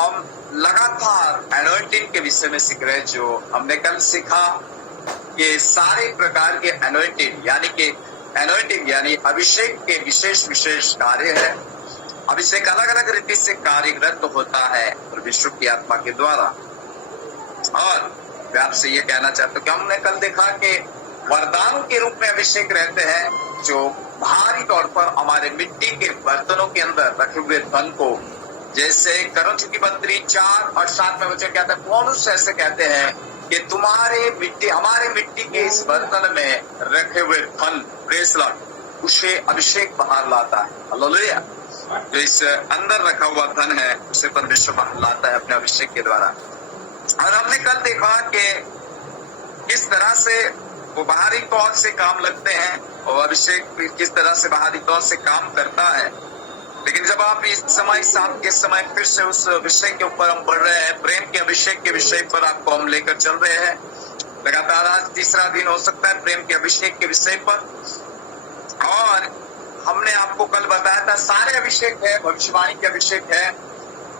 हम लगातार एनॉइंटिंग के विषय में सीख रहे हैं। जो हमने कल सीखा कि सारे प्रकार के एनॉइंटिंग यानी अभिषेक के विशेष विशेष कार्य है। अभिषेक अलग अलग रीति से कार्यरत होता है परमेश्वर की आत्मा के द्वारा। और मैं आपसे ये कहना चाहता हूँ कि हमने कल देखा कि वरदानों के रूप में अभिषेक रहते हैं जो बाहरी तौर पर हमारे मिट्टी के बर्तनों के अंदर रखे हुए धन को, जैसे करोंथियों की पत्री 4 और 7 में वचन कहता है, पौलुस ऐसे कहते हैं कि हमारे मिट्टी के इस बर्तन में रखे हुए धन, प्रेज़ लॉर्ड, उसे अभिषेक बाहर लाता है। हालेलुया। जो इस अंदर रखा हुआ धन है उसे परमेश्वर बाहर लाता है अपने अभिषेक के द्वारा। और हमने कल देखा कि किस तरह से वो बाहरी तौर से काम लगते हैं और अभिषेक किस तरह से बाहरी तौर से काम करता है। लेकिन जब आप इस समय शाम के समय फिर से उस विषय के ऊपर हम बढ़ रहे हैं, प्रेम के अभिषेक के विषय पर आपको हम लेकर चल रहे हैं। लगातार आज तीसरा दिन हो सकता है प्रेम के अभिषेक के विषय पर। और हमने आपको कल बताया था सारे अभिषेक है, भविष्यवाणी के अभिषेक है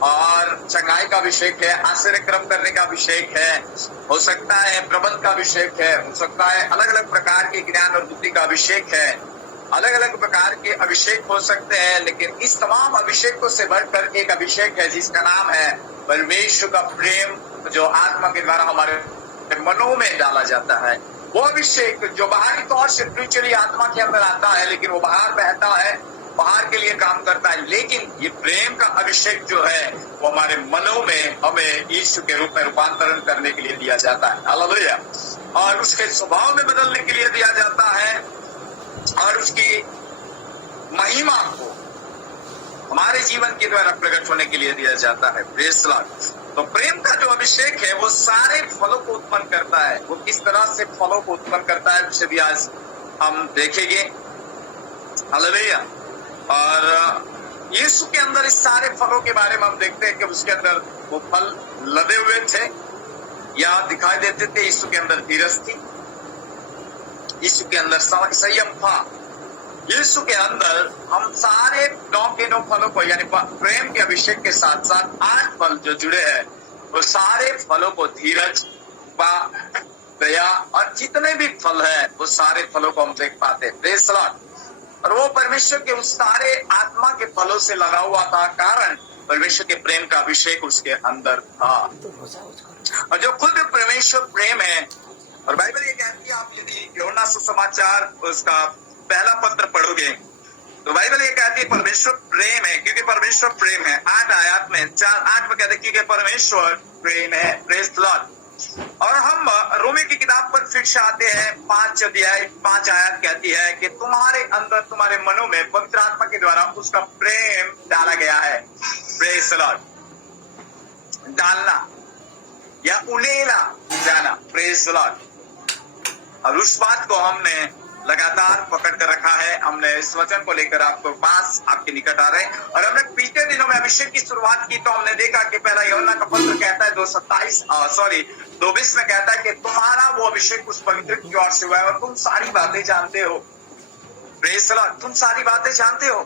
और चंगाई का अभिषेक है, आश्चर्य क्रम करने का अभिषेक है, हो सकता है प्रबंध का अभिषेक है, हो सकता है अलग अलग प्रकार के ज्ञान और बुद्धि का अभिषेक है, अलग अलग प्रकार के अभिषेक हो सकते हैं। लेकिन इस तमाम अभिषेकों से बढ़कर एक अभिषेक है जिसका नाम है परमेश्वर का प्रेम, जो आत्मा के द्वारा हमारे मनों में डाला जाता है। वो अभिषेक जो बाहरी तौर से स्पिरिचुअली आत्मा के अंदर आता है, लेकिन वो बाहर बहता है, बाहर के लिए काम करता है। लेकिन ये प्रेम का अभिषेक जो है वो हमारे मनों में हमें यीशु के रूप में रूपांतरण करने के लिए दिया जाता है। हालेलुया। और उसके स्वभाव में बदलने के लिए दिया जाता है और उसकी महिमा को हमारे जीवन के द्वारा प्रकट होने के लिए दिया जाता है। Praise Lord. तो प्रेम का जो अभिषेक है वो सारे फलों को उत्पन्न करता है। वो किस तरह से फलों को उत्पन्न करता है उसे भी आज हम देखेंगे। हालेलुया। और यीशु के अंदर इस सारे फलों के बारे में हम देखते हैं कि उसके अंदर वो फल लदे हुए थे या दिखाई देते थे। यीशु के अंदर धीरज थी, यीशु के अंदर संयम था, यीशु के अंदर हम सारे 9 के 9 फलों को यानी प्रेम के अभिषेक के साथ साथ 8 फल जो जुड़े हैं वो सारे फलों को, धीरज, दया और जितने भी फल है वो सारे फलों को हम देख पाते हैं। Praise Lord. और वो परमेश्वर के उस सारे आत्मा के फलों से लगा हुआ था, कारण परमेश्वर के प्रेम का अभिषेक उसके अंदर था। और जो खुद परमेश्वर प्रेम है, और बाइबल ये कहती है, आप यदि यूहन्ना सुसमाचार उसका पहला पत्र पढ़ोगे तो बाइबल ये कहती है परमेश्वर प्रेम है, क्योंकि परमेश्वर प्रेम है। 8 आयत में 4-8 में कहते हैं क्योंकि परमेश्वर प्रेम है। Praise Lord. और हम रोमी की किताब पर फिर से आते हैं। 5 अध्याय 5 आयत कहती है कि तुम्हारे अंदर, तुम्हारे मनों में पवित्र आत्मा के द्वारा उसका प्रेम डाला गया है। Praise Lord. डालना या उलेला जाना। Praise Lord. और उस बात को हमने लगातार पकड़ कर रखा है। हमने इस वचन को लेकर आपको पास आपके निकट आ रहे हैं। और हमने पिछले दिनों में अभिषेक की शुरुआत की तो हमने देखा कि पहला यूहन्ना का पत्र कहता है 2:20 में कहता है कि तुम्हारा वो अभिषेक उस पवित्र की ओर से हुआ है और तुम सारी बातें जानते हो। Praise Lord. तुम सारी बातें जानते हो।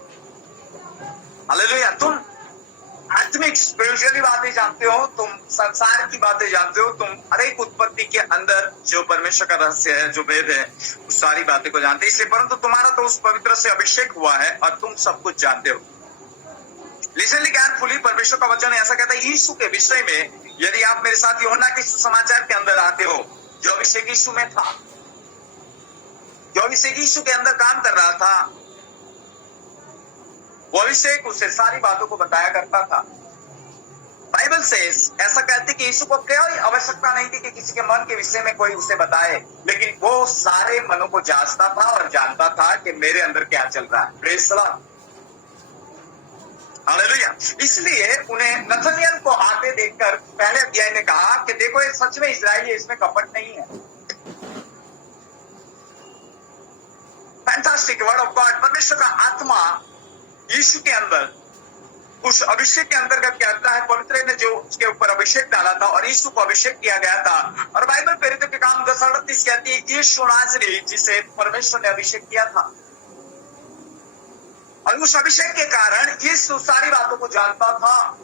हालेलुया। तुम आत्मिक स्पिरिचुअली बातें जानते हो, तुम संसार की बातें जानते हो, तुम हर एक उत्पत्ति के अंदर जो परमेश्वर का रहस्य है, जो वेद है, उस सारी बातें को जानते हैं। इसलिए परंतु तुम्हारा तो उस पवित्र से अभिषेक हुआ है और तुम सब कुछ जानते हो। लिसनली ज्ञानफुली परमेश्वर का वचन ऐसा कहता है यीशु के विषय में। यदि आप मेरे साथ यूहन्ना के सुसमाचार के अंदर आते हो, जो अभिषेक यीशु में था, जो अभिषेक यीशु के अंदर काम कर रहा था, वो अभिषेक उसे सारी बातों को बताया करता था। बाइबल से ऐसा कहती कि यीशु को कोई आवश्यकता नहीं थी कि किसी के मन के विषय में कोई उसे बताए, लेकिन वो सारे मनों को जांचता था और जानता था कि मेरे अंदर क्या चल रहा है। Praise Lord. हालेलुया। इसलिए उन्हें नथनएल को आते देखकर पहले अध्याय ने कहा कि देखो ये सच में इस्राएली है, इसमें कपट नहीं है। Fantastic word of God. परमेश्वर का आत्मा यीशु के अंदर उस अभिषेक के अंतर्गत क्या करता है, पवित्र ने जो उसके ऊपर अभिषेक डाला था और यीशु को अभिषेक किया गया था। और बाइबल प्रेरितों के काम 10:38 कहती है यीशु नाज़री जिसे परमेश्वर ने अभिषेक किया था, और उस अभिषेक के कारण यीशु सारी बातों को जानता था।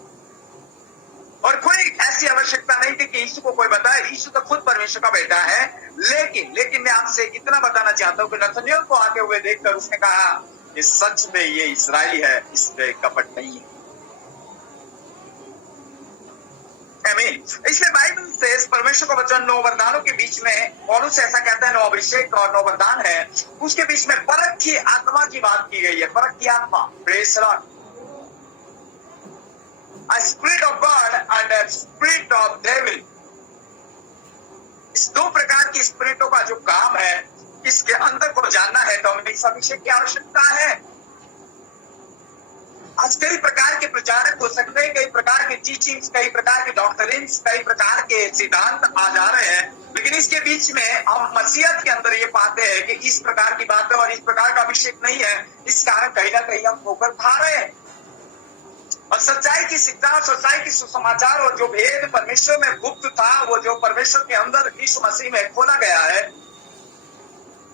ऐसी आवश्यकता नहीं थी कि यीशु को कोई बताए, यीशु तो खुद परमेश्वर का बेटा है। लेकिन मैं आपसे इतना बताना चाहता हूँ कि नथनएल को आते हुए देखकर उसने कहा कि सच में ये इस्राएली है, इसमें कपट नहीं है। आमीन। इसलिए बाइबल से परमेश्वर का वचन 9 वरदानों के बीच में पौलुस ऐसा कहता है 9 अभिषेक और 9 वरदान है, उसके बीच में परख की आत्मा की बात की गई है। परख की आत्मा, praise the Lord. A spirit of God and a spirit of devil। इस दो प्रकार की स्पिरिटों का जो काम है, इसके अंदर को जानना है तो हमें इस अभिषेक की आवश्यकता है। आज कई प्रकार के प्रचारक हो सकते हैं, कई प्रकार के टीचिंग्स, कई प्रकार के डॉक्टरिन्स, कई प्रकार के सिद्धांत आ जा रहे हैं, लेकिन इसके बीच में हम मसीहत के अंदर ये पाते हैं कि इस प्रकार की बातें और इस प्रकार का अभिषेक नहीं है। इस कारण कहीं ना कहीं हम ठोकर खा रहे हैं। और सच्चाई की शिक्षा, सच्चाई की सुसमाचार और जो भेद परमेश्वर में गुप्त था, वो जो परमेश्वर के अंदर यीशु मसीह में खोला गया है,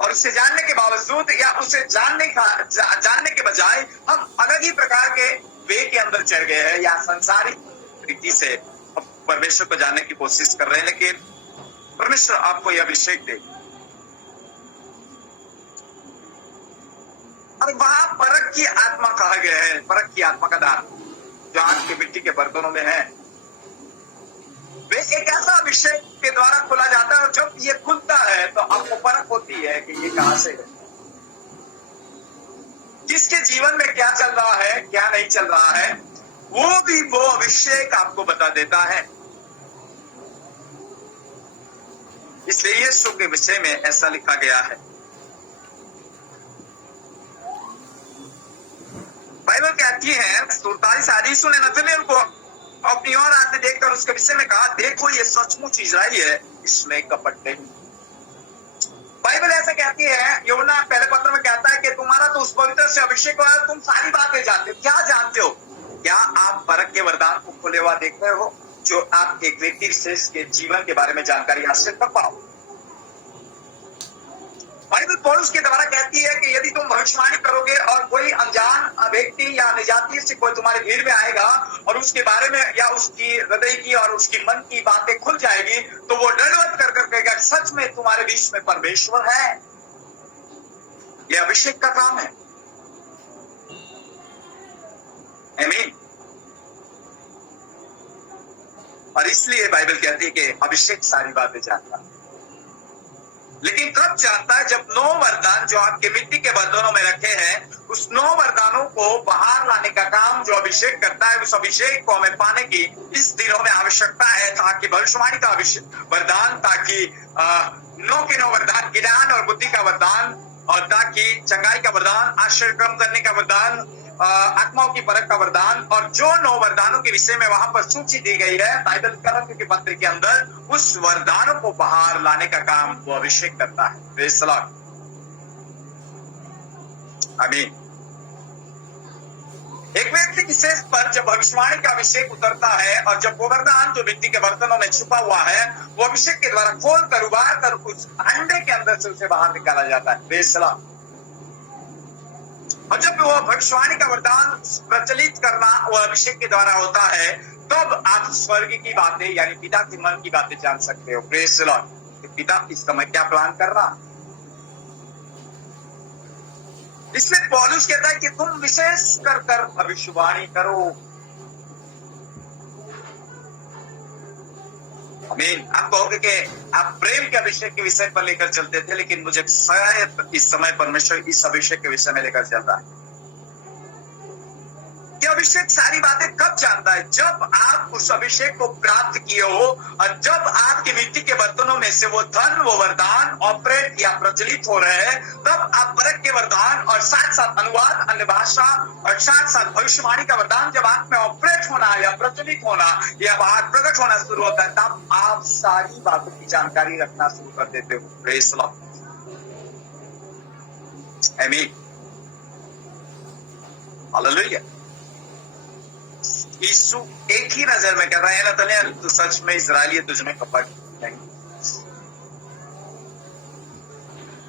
और उसे जानने के बावजूद या उसे जानने के बजाय हम अलग ही प्रकार के वे के अंदर चढ़ गए हैं या संसारिक रीति से परमेश्वर को जानने की कोशिश कर रहे हैं। लेकिन परमेश्वर आपको यह अभिषेक दे। और वहां परख की आत्मा कहा गया है, परख की आत्मा का दान जो आज के मिट्टी के बर्तनों में है, वे एक ऐसा अभिषेक के द्वारा खोला जाता है। और जब ये खुलता है तो आपको परख होती है कि ये कहां से है, किसके जीवन में क्या चल रहा है, क्या नहीं चल रहा है, वो अभिषेक आपको बता देता है। इसलिए यीशु के विषय में ऐसा लिखा गया है। बाइबल कहती है 47 यीशु ने नथनएल को अपनी ओर आते देखकर उसके विषय में कहा, देखो ये सचमुच इस्राएली है, इसमें कपट नहीं। बाइबल ऐसा कहती है, यूहन्ना पहले पत्र में कहता है कि तुम्हारा तो उस पवित्र से अभिषेक हुआ, तुम सारी बातें जानते हो। क्या जानते हो? क्या आप परख के वरदान को खोले हुआ देख रहे हो, जो आप एक व्यक्ति विशेष के जीवन के बारे में जानकारी हासिल कर पाओ। बाइबल पौलुस के द्वारा कहती है कि यदि तुम भविष्यवाणी करोगे और कोई अनजान व्यक्ति या निजाती से कोई तुम्हारी भीड़ में आएगा और उसके बारे में या उसकी हृदय की और उसकी मन की बातें खुल जाएगी, तो वो डरवत कर कहेगा सच में तुम्हारे बीच में परमेश्वर है। यह अभिषेक का काम है। आमीन। और इसलिए बाइबल कहती है कि अभिषेक सारी बातें जानता है। लेकिन कब जानता है? जब 9 वरदान जो आपके मिट्टी के बर्तनों में रखे हैं, उस 9 वरदानों को बाहर लाने का काम जो अभिषेक करता है, उस अभिषेक को हमें पाने की इस दिनों में आवश्यकता है, ताकि भविष्यवाणी का वरदान, ताकि 9 के 9 वरदान, ज्ञान और बुद्धि का वरदान, और ताकि चंगाई का वरदान, आश्चर्य कर्म करने का वरदान, आत्माओं की परख का वरदान, और जो 9 वरदानों के विषय में वहां पर सूची दी गई है बाइबल के पत्र के अंदर, उस वरदानों को बाहर लाने का काम वो अभिषेक करता है। Praise the Lord. आमीन। एक व्यक्ति विशेष पर जब भविष्यवाणी का अभिषेक उतरता है और जब वो वरदान जो मिट्टी के बर्तनों में छुपा हुआ है, वो अभिषेक के द्वारा खोल कर उबार कर उस अंडे के अंदर से उसे बाहर निकाला जाता है। Praise the Lord. और जब वो भविष्यवाणी का वरदान प्रचलित करना वो अभिषेक के द्वारा होता है, तब आप स्वर्ग की बातें यानी पिता के मन की बातें जान सकते हो। Praise the Lord. पिता इस समय क्या प्लान कर रहा। इसलिए पौलुस कहता है कि तुम विशेष कर भविष्यवाणी करो। आमीन। आप कहोगे कि आप प्रेम के अभिषेक के विषय पर लेकर चलते थे, लेकिन मुझे शायद इस समय परमेश्वर इस अभिषेक के विषय में लेकर चलता है। ये अभिषेक सारी बातें कब जानता है? जब आप उस अभिषेक को प्राप्त किए हो और जब आपकी मिट्टी के बर्तनों में से वो धन, वो वरदान ऑपरेट या प्रचलित हो रहे हैं, तब आप परख के वरदान और साथ साथ अनुवाद, अन्य भाषा और साथ साथ भविष्यवाणी का वरदान जब आप में ऑपरेट होना या प्रचलित होना या बाहर प्रकट होना शुरू होता है, तब आप सारी बातों की जानकारी रखना शुरू कर देते हो। Praise the Lord. आमीन। हालेलुया। यीशु एक ही नजर में कह रहा है, नतनएल तू सच में इस्राएली है, तुझ में कपट नहीं।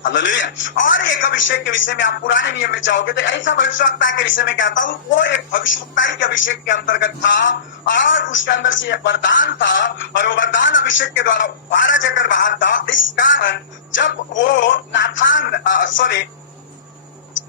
हालेलुया। और एक अभिषेक के विषय में आप पुराने नियम में जाओगे तो ऐसा भविष्यवक्ता के विषय में कहता हूँ, वो एक भविष्यवक्ता के अभिषेक के अंतर्गत था और उसके अंदर से एक वरदान था और वो वरदान अभिषेक के द्वारा 12 जगह बाहर था। इस कारण जब वो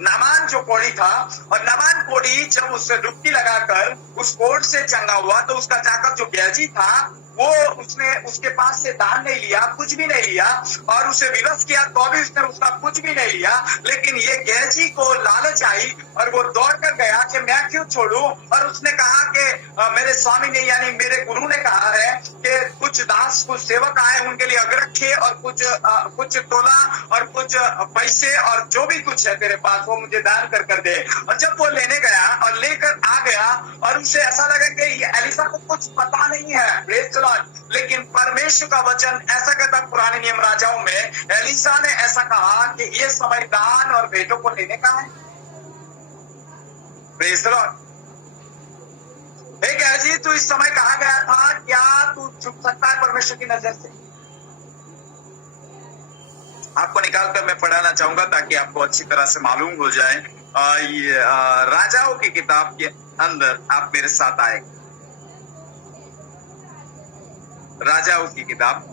नामान जो कोड़ी था और नामान कोड़ी जब उससे डुबकी लगाकर उस कोड़ से चंगा हुआ तो उसका जाकर जो गेहजी था वो उसने उसके पास से दान नहीं लिया, कुछ भी नहीं लिया और उसे विवश किया तो भी उसने उसका कुछ भी नहीं लिया। लेकिन ये गेहजी को लालच आई और वो दौड़ कर गया कि मैं क्यों छोड़ूं, और उसने कहा कि मेरे स्वामी ने यानी मेरे गुरु ने कहा है कि कुछ दास कुछ सेवक आए उनके लिए अगरखे और कुछ तोला और कुछ पैसे और जो भी कुछ है तेरे पास वो मुझे दान कर दे। और जब वो लेने गया और लेकर आ गया और उसे ऐसा लगा कि एलिसा को कुछ पता नहीं है, प्रेज़ द लॉर्ड, लेकिन परमेश्वर का वचन ऐसा कहता पुराने नियम राजाओं में, एलिसा ने ऐसा कहा कि ये समय दान और भेंटों को लेने का है। Praise the Lord. गेहजी तू इस समय कहा गया था, क्या तू छुप सकता है परमेश्वर की नजर से? आपको निकालकर मैं पढ़ाना चाहूंगा ताकि आपको अच्छी तरह से मालूम हो जाए। राजाओं की किताब के अंदर आप मेरे साथ आए, राजाओं की किताब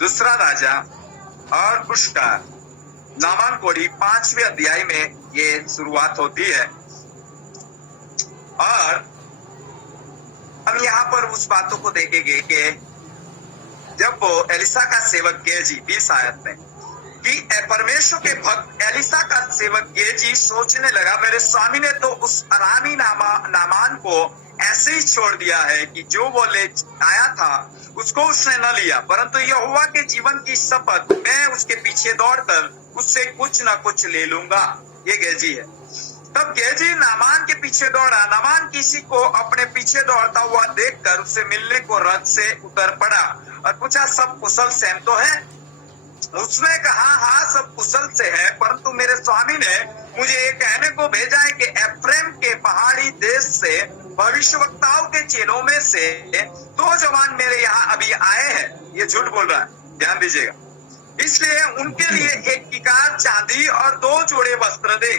दूसरा राजा और उसका नामान कोड़ी 5वें अध्याय में ये शुरुआत होती है और हम यहाँ पर उस बातों को देखेंगे कि जब वो एलिसा का सेवक गेहजी 20 आयत में कि परमेश्वर के भक्त एलिसा का सेवक गेहजी सोचने लगा, मेरे स्वामी ने तो उस अरामी नामान को ऐसे ही छोड़ दिया है कि जो वो ले आया था उसको उसने न लिया, परंतु यहोवा के जीवन की शपथ मैं उसके पीछे दौड़कर उससे कुछ न कुछ ले लूंगा। ये गेहजी है। तब गेहजी नामान के पीछे दौड़ा। नामान किसी को अपने पीछे दौड़ता हुआ देखकर उससे मिलने को रथ से उतर पड़ा और पूछा, सब कुशल सेम तो है? उसने कहा, हाँ सब कुशल से है, परंतु मेरे स्वामी ने मुझे ये कहने को भेजा है कि एफ्रेम के पहाड़ी देश से भविष्यवक्ताओं के चेलों में से 2 जवान मेरे यहाँ अभी आए हैं। ये झूठ बोल रहा है, ध्यान दीजिएगा। इसलिए उनके लिए एक किकार चांदी और 2 जोड़े वस्त्र दे।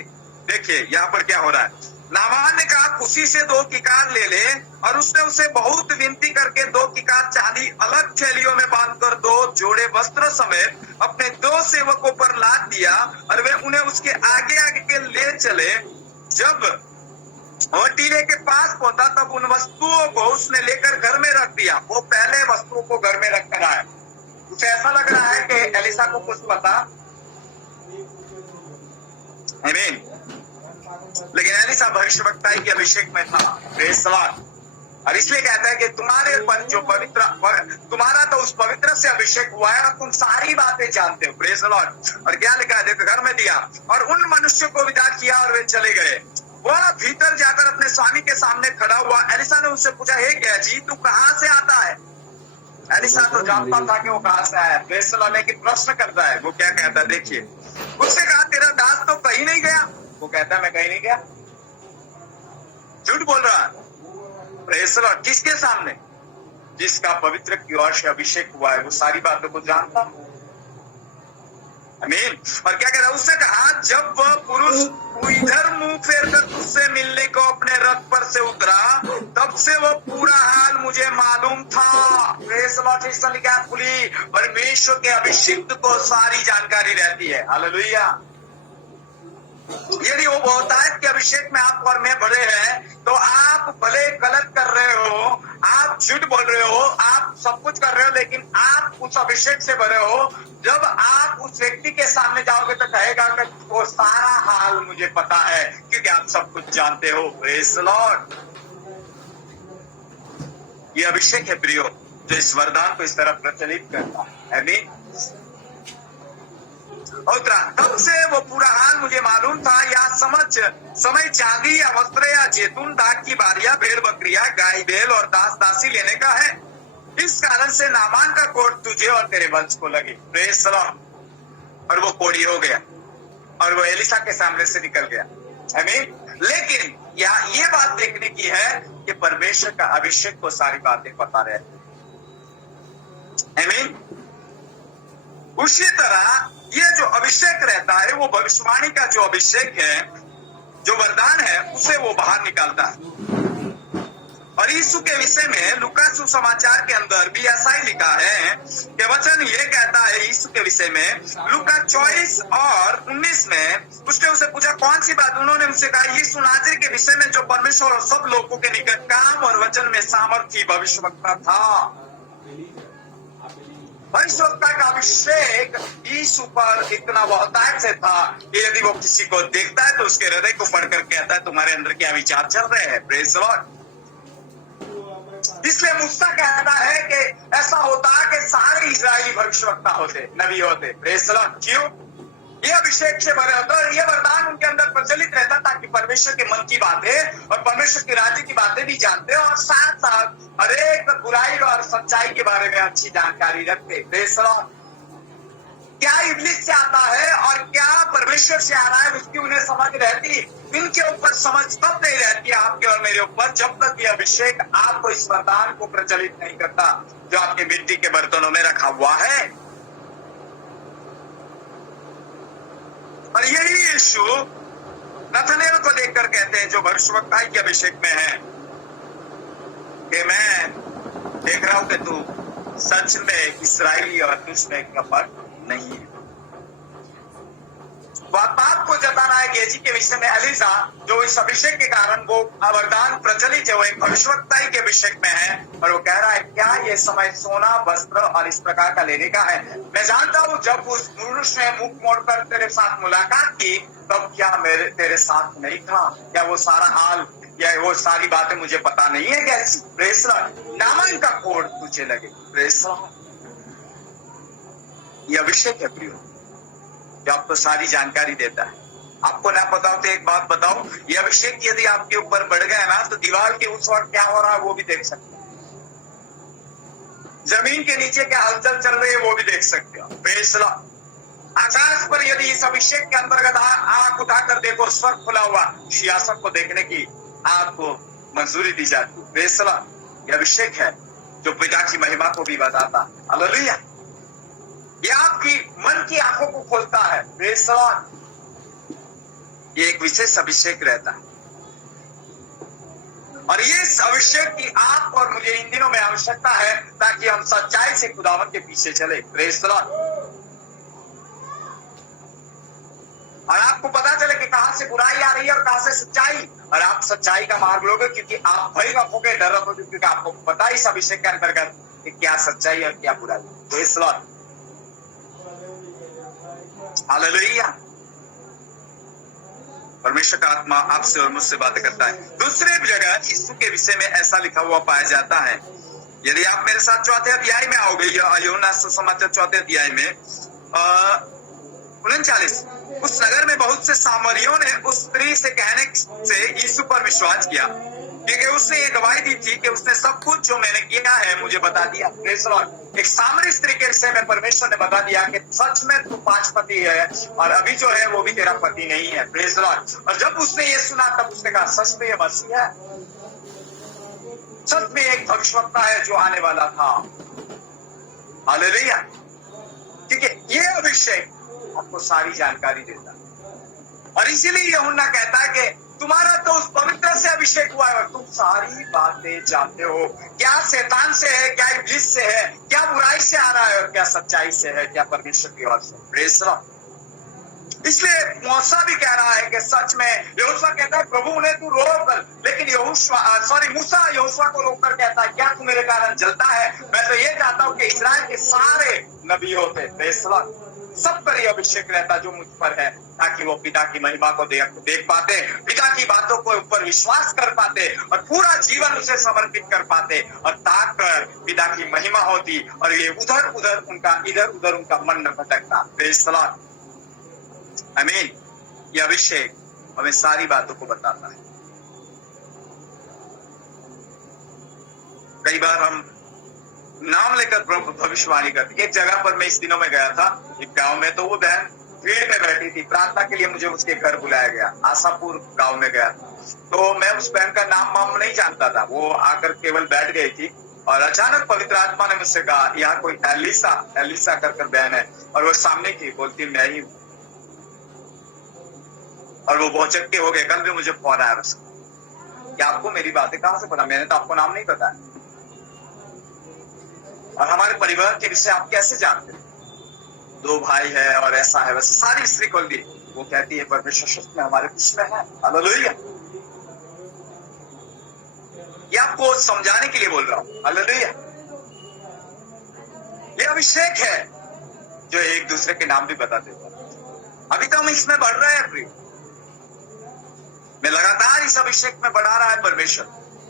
देखिए यहाँ पर क्या हो रहा है। नामान ने कहा, खुशी से 2 किकार ले ले, और उसने उसे बहुत विनती करके 2 किकार चांदी अलग थैलियों में बांधकर 2 जोड़े वस्त्र समेत अपने 2 सेवकों पर लाद दिया और वे उन्हें उसके आगे आगे ले चले। जब वो टीले के पास पहुंचा तब उन वस्तुओं को उसने लेकर घर में रख दिया। वो पहले वस्तुओं को घर में रख कर आया। उसे ऐसा लग रहा है कि एलिसा को कुछ पता, आमीन, लेकिन एलिसा भविष्यवक्ता के अभिषेक में था। Praise the Lord. और इसलिए कहता है कि तुम्हारे पर जो पवित्र, तुम्हारा तो उस पवित्र से अभिषेक हुआ है और तुम सारी बातें जानते हो। Praise the Lord. और क्या लिखा है, देखो, घर में दिया और उन मनुष्य को विदा किया और वे चले गए। वह भीतर जाकर अपने स्वामी के सामने खड़ा हुआ। एलिसा ने उससे पूछा, हे गेहजी तू कहाँ से आता है? एलिसा तो जानता था कि वो कहाँ से आया। Praise the Lord. लेकिन प्रश्न करता है, वो क्या कहता है देखिए। उसने कहा, तेरा दास तो कहीं नहीं गया। वो कहता है, मैं कहीं नहीं गया। झूठ बोल रहा है। Praise the Lord. किसके सामने? जिसका पवित्र की ओर से अभिषेक हुआ है, वो सारी बातों को जानता। आमीन। और क्या कह रहा है, उसने कहा, जब वह पुरुष इधर मुंह फेर कर तुझसे मिलने को अपने रथ पर से उतरा, तब से वो पूरा हाल मुझे मालूम था। Praise the Lord. इसने लिखा है, खुली परमेश्वर के अभिषिक्त को सारी जानकारी रहती है। हालेलुया। यदि वो बोलता है कि अभिषेक में आप और मैं भरे हैं, तो आप भले गलत कर रहे हो, आप झूठ बोल रहे हो, आप सब कुछ कर रहे हो, लेकिन आप उस अभिषेक से भरे हो। जब आप उस व्यक्ति के सामने जाओगे तो कहेगा कि वो सारा हाल मुझे पता है, क्योंकि आप सब कुछ जानते हो। Praise the Lord. ये अभिषेक है प्रियो, जो इस वरदान को इस तरह प्रचलित करता है। आमीन। तब से वो पूरा हाल मुझे मालूम था। या समय चांदी या वस्त्र या जैतून दाग की बारियां, भेड़ बकरियां, गाय बैल और दास दासी लेने का है। इस कारण से नामान का कोट तुझे और तेरे वंश को लगे। Praise the Lord. और वो कोड़ी हो गया और वो एलिसा के सामने से निकल गया। आमीन। लेकिन यहाँ ये बात देखने की है कि परमेश्वर का अभिषेक को सारी बातें पता रहे। आमीन। उसी तरह ये जो अभिषेक रहता है वो भविष्यवाणी का जो अभिषेक है, जो वरदान है, उसे वो बाहर निकालता है। और यीशु के विषय में लूका सुसमाचार के अंदर भी ऐसा ही लिखा है कि वचन ये कहता है यीशु के विषय में, लूका 24 और 19 में उसने उसे पूछा कौन सी बात। उन्होंने उनसे कहा यीशु नाज़री के विषय में जो परमेश्वर और सब लोगों के निकट काम और वचन में सामर्थी भविष्यवक्ता था। भविष्यवक्ता का अभिषेक यीशु पर इतना बहुतायत से था कि यदि वो किसी को देखता है तो उसके हृदय को पढ़कर कहता है तुम्हारे अंदर क्या विचार चल रहे हैं। Praise the Lord. इसलिए मूसा कहता है कि ऐसा होता कि सारे इजरायली भविष्यवक्ता होते, नबी होते। Praise the Lord. क्यों? ये अभिषेक से भरे होते और ये वरदान उनके अंदर प्रचलित रहता ताकि परमेश्वर के मन की बातें और परमेश्वर के राज्य की बातें भी जानते और साथ साथ हर एक बुराई और सच्चाई के बारे में अच्छी जानकारी रखते। Praise the Lord. क्या इब्लिस से आता है और क्या परमेश्वर से आ रहा है उसकी उन्हें समझ रहती। इनके ऊपर समझ तब नहीं रहती आपके और मेरे ऊपर जब तक ये अभिषेक आपको इस वरदान को प्रचलित नहीं करता जो आपके मिट्टी के बर्तनों में रखा हुआ है। और यही यीशु नथनएल को देखकर कहते हैं जो भविष्यवक्ता के अभिषेक में है कि मैं देख रहा हूं कि तू सच में इस्राएली और तुझ में का फर्क नहीं है। बात को जताना है गेजी के विषय में एलिजा जो इस अभिषेक के कारण वो वरदान प्रचलित है वो एक भविष्यवक्ता के अभिषेक में है और वो कह रहा है क्या ये समय सोना वस्त्र और इस प्रकार का लेने का है। मैं जानता हूँ जब उस पुरुष ने मुख मोड़कर तेरे साथ मुलाकात की तब क्या मेरे तेरे साथ नहीं था। क्या वो सारा हाल या वो सारी बातें मुझे पता नहीं है कैसी। Praise the Lord. नामन का कोड तुझे लगे। Praise the Lord. ये अभिषेक है प्रियो जो आपको सारी जानकारी देता है। आपको ना पता हो तो एक बात बताओ, ये अभिषेक यदि आपके ऊपर बढ़ गया ना तो दीवार के उस वक्त क्या हो रहा है वो भी देख सकते हो। जमीन के नीचे क्या हलचल चल रही है वो भी देख सकते हो। Praise the Lord. आकाश पर यदि इस अभिषेक के अंतर्गत आंख उठाकर देखो स्वर्ग खुला हुआ सियासत को देखने की आपको मंजूरी दी जाती है। Praise the Lord. ये अभिषेक है जो पिता की महिमा को भी बताता। हालेलुया। ये आपकी मन की आंखों को खोलता है। Praise the Lord. ये एक विशेष अभिषेक रहता है और ये इस अभिषेक की आप और मुझे इन दिनों में आवश्यकता है ताकि हम सच्चाई से खुदावंत के पीछे चले। Praise the Lord. और आपको पता चले कि कहां से बुराई आ रही है और कहां से सच्चाई और आप सच्चाई का मार्ग लोगे क्योंकि आप भय रखोगे, डर रखोगे क्योंकि आपको पता है इस अभिषेक के अंतर्गत कि क्या सच्चाई और क्या बुराई। Praise the Lord. हालेलुया। परमेश्वर का आत्मा आपसे और मुझसे बातें करता है। दूसरे जगह यीशु के विषय में ऐसा लिखा हुआ पाया जाता है। यदि आप मेरे साथ चौथे अध्याय में आओगे यूहन्ना सुसमाचार चौथे अध्याय में 39 उस नगर में बहुत से सामरियों ने उस स्त्री से कहने से यीशु पर विश्वास किया क्योंकि उसने ये गवाही दी थी कि उसने सब कुछ जो मैंने किया है मुझे बता दिया। Praise the Lord. एक सामरी स्त्री के विषय में परमेश्वर ने बता दिया कि सच में तू 5 पति है और अभी जो है वो भी तेरा पति नहीं है। Praise the Lord. और जब उसने ये सुना तब उसने कहा सच में ये मसीह है, सच में एक भविष्यवक्ता है जो आने वाला था। हालेलुया। क्योंकि ये अभिषेक आपको सारी जानकारी देता है और इसीलिए यूहन्ना कहता है कि तुम्हारा तो उस पवित्र से अभिषेक हुआ है और तुम सारी बातें जानते हो। क्या शैतान से है, क्या इब्लिस से है, क्या बुराई से आ रहा है और क्या सच्चाई से है, क्या परमेश्वर की ओर से। Praise the Lord. इसलिए मूसा भी कह रहा है कि सच में यहोशुआ कहता है प्रभु उन्हें तू रोक, लेकिन मूसा यहोशुआ को रोककर कहता है क्या तू मेरे कारण जलता है। मैं तो ये चाहता हूँ कि इस्राएल के सारे नबी होते। Praise the Lord. सब पर यह अभिषेक रहता जो मुझ पर है ताकि वो पिता की महिमा को देख पाते, पिता की बातों को ऊपर विश्वास कर पाते और पूरा जीवन उसे समर्पित कर पाते और ताककर पिता की महिमा होती और ये इधर उधर उनका मन न भटकता। Praise the Lord. आमीन। ये अभिषेक हमें सारी बातों को बताता है। कई बार हम नाम लेकर भविष्यवाणी करती। एक जगह पर मैं इस दिनों में गया था एक गांव में, तो वो बहन भीड़ में बैठी थी। प्रार्थना के लिए मुझे उसके घर बुलाया गया। आशापुर गांव में गया तो मैं उस बहन का नाम वाम नहीं जानता था। वो आकर केवल बैठ गई थी और अचानक पवित्र आत्मा ने मुझसे कहा, यहाँ कोई एलिसा कर बहन है, और वो सामने की बोलती मैं ही हूं। और वो बहुत चक्के हो गए। कल भी मुझे फोन आया उसका कि आपको मेरी बातें कहां से पता, मैंने तो आपको नाम नहीं बताया, और हमारे परिवार के विषय आप कैसे जानते? 2 भाई है और ऐसा है, वैसे सारी हिस्ट्री खोल दी। वो कहती है परमेश्वर में हमारे कुछ में है। हालेलुया। ये आपको समझाने के लिए बोल रहा हूं। हालेलुया। ये अभिषेक है जो एक दूसरे के नाम भी बता देता। अभी तो हम इसमें बढ़ रहे हैं प्रिय, मैं लगातार इस अभिषेक में बढ़ा रहा है परमेश्वर।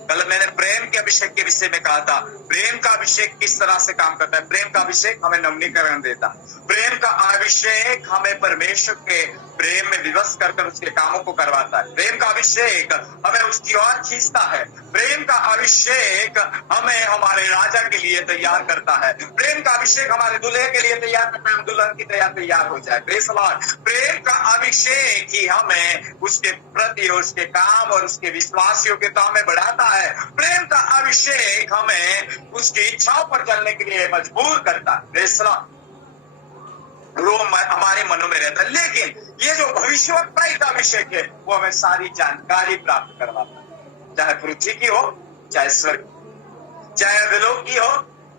कल मैंने प्रेम के अभिषेक के विषय में कहा था, प्रेम का अभिषेक किस तरह से काम करता है। प्रेम का अभिषेक हमें नवीनीकरण देता है। प्रेम का अभिषेक हमें परमेश्वर के प्रेम में विवश कर उसके कामों को करवाता है। प्रेम का अभिषेक हमें उसकी ओर खींचता है। प्रेम का अभिषेक हमें हमारे राजा के लिए तैयार करता है। प्रेम का अभिषेक हमारे दूल्हे के लिए तैयार करता है, दुल्हन की तैयार हो जाए। प्रेम का अभिषेक ही हमें उसके प्रति, उसके काम और उसके विश्वास योग्यता में बढ़ाता है। प्रेम का अभिषेक हमें उसकी इच्छाओं पर चलने के लिए मजबूर करता है। वो हमारे मनों में रहता है। लेकिन ये जो भविष्यवक्ता का अभिषेक है वो हमें सारी जानकारी प्राप्त करवाता है, चाहे पृथ्वी की हो, चाहे स्वर्ग, चाहे अधोलोक की हो,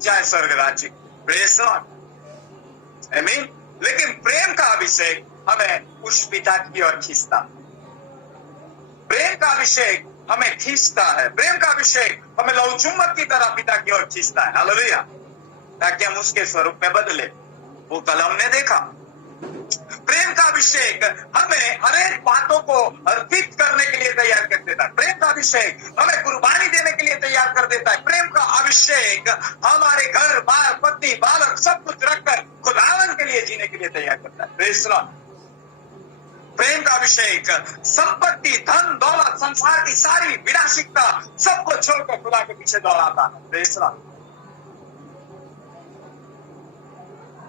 चाहे स्वर्ग राज्य की। आमीन। लेकिन प्रेम का अभिषेक हमें उस पिता की ओर खींचता। प्रेम का अभिषेक हमें खींचता है। प्रेम का अभिषेक हमें लहू चुम्बक की तरह पिता की ओर खींचता है। हालेलुया। ताकि हम उसके स्वरूप में बदले। वो कल हमने देखा। प्रेम का अभिषेक हमें हर एक बातों को अर्पित करने के लिए तैयार कर देता है। प्रेम का अभिषेक हमें कुर्बानी देने के लिए तैयार कर देता है। प्रेम का अभिषेक हमारे घर बार, पत्नी, बालक सब कुछ रखकर खुदावन के लिए जीने के लिए तैयार करता है। प्रेम का अभिषेक संपत्ति, धन दौलत, संसार की सारी विनाशिकता सबको छोड़कर खुदा के पीछे दौड़ाता है।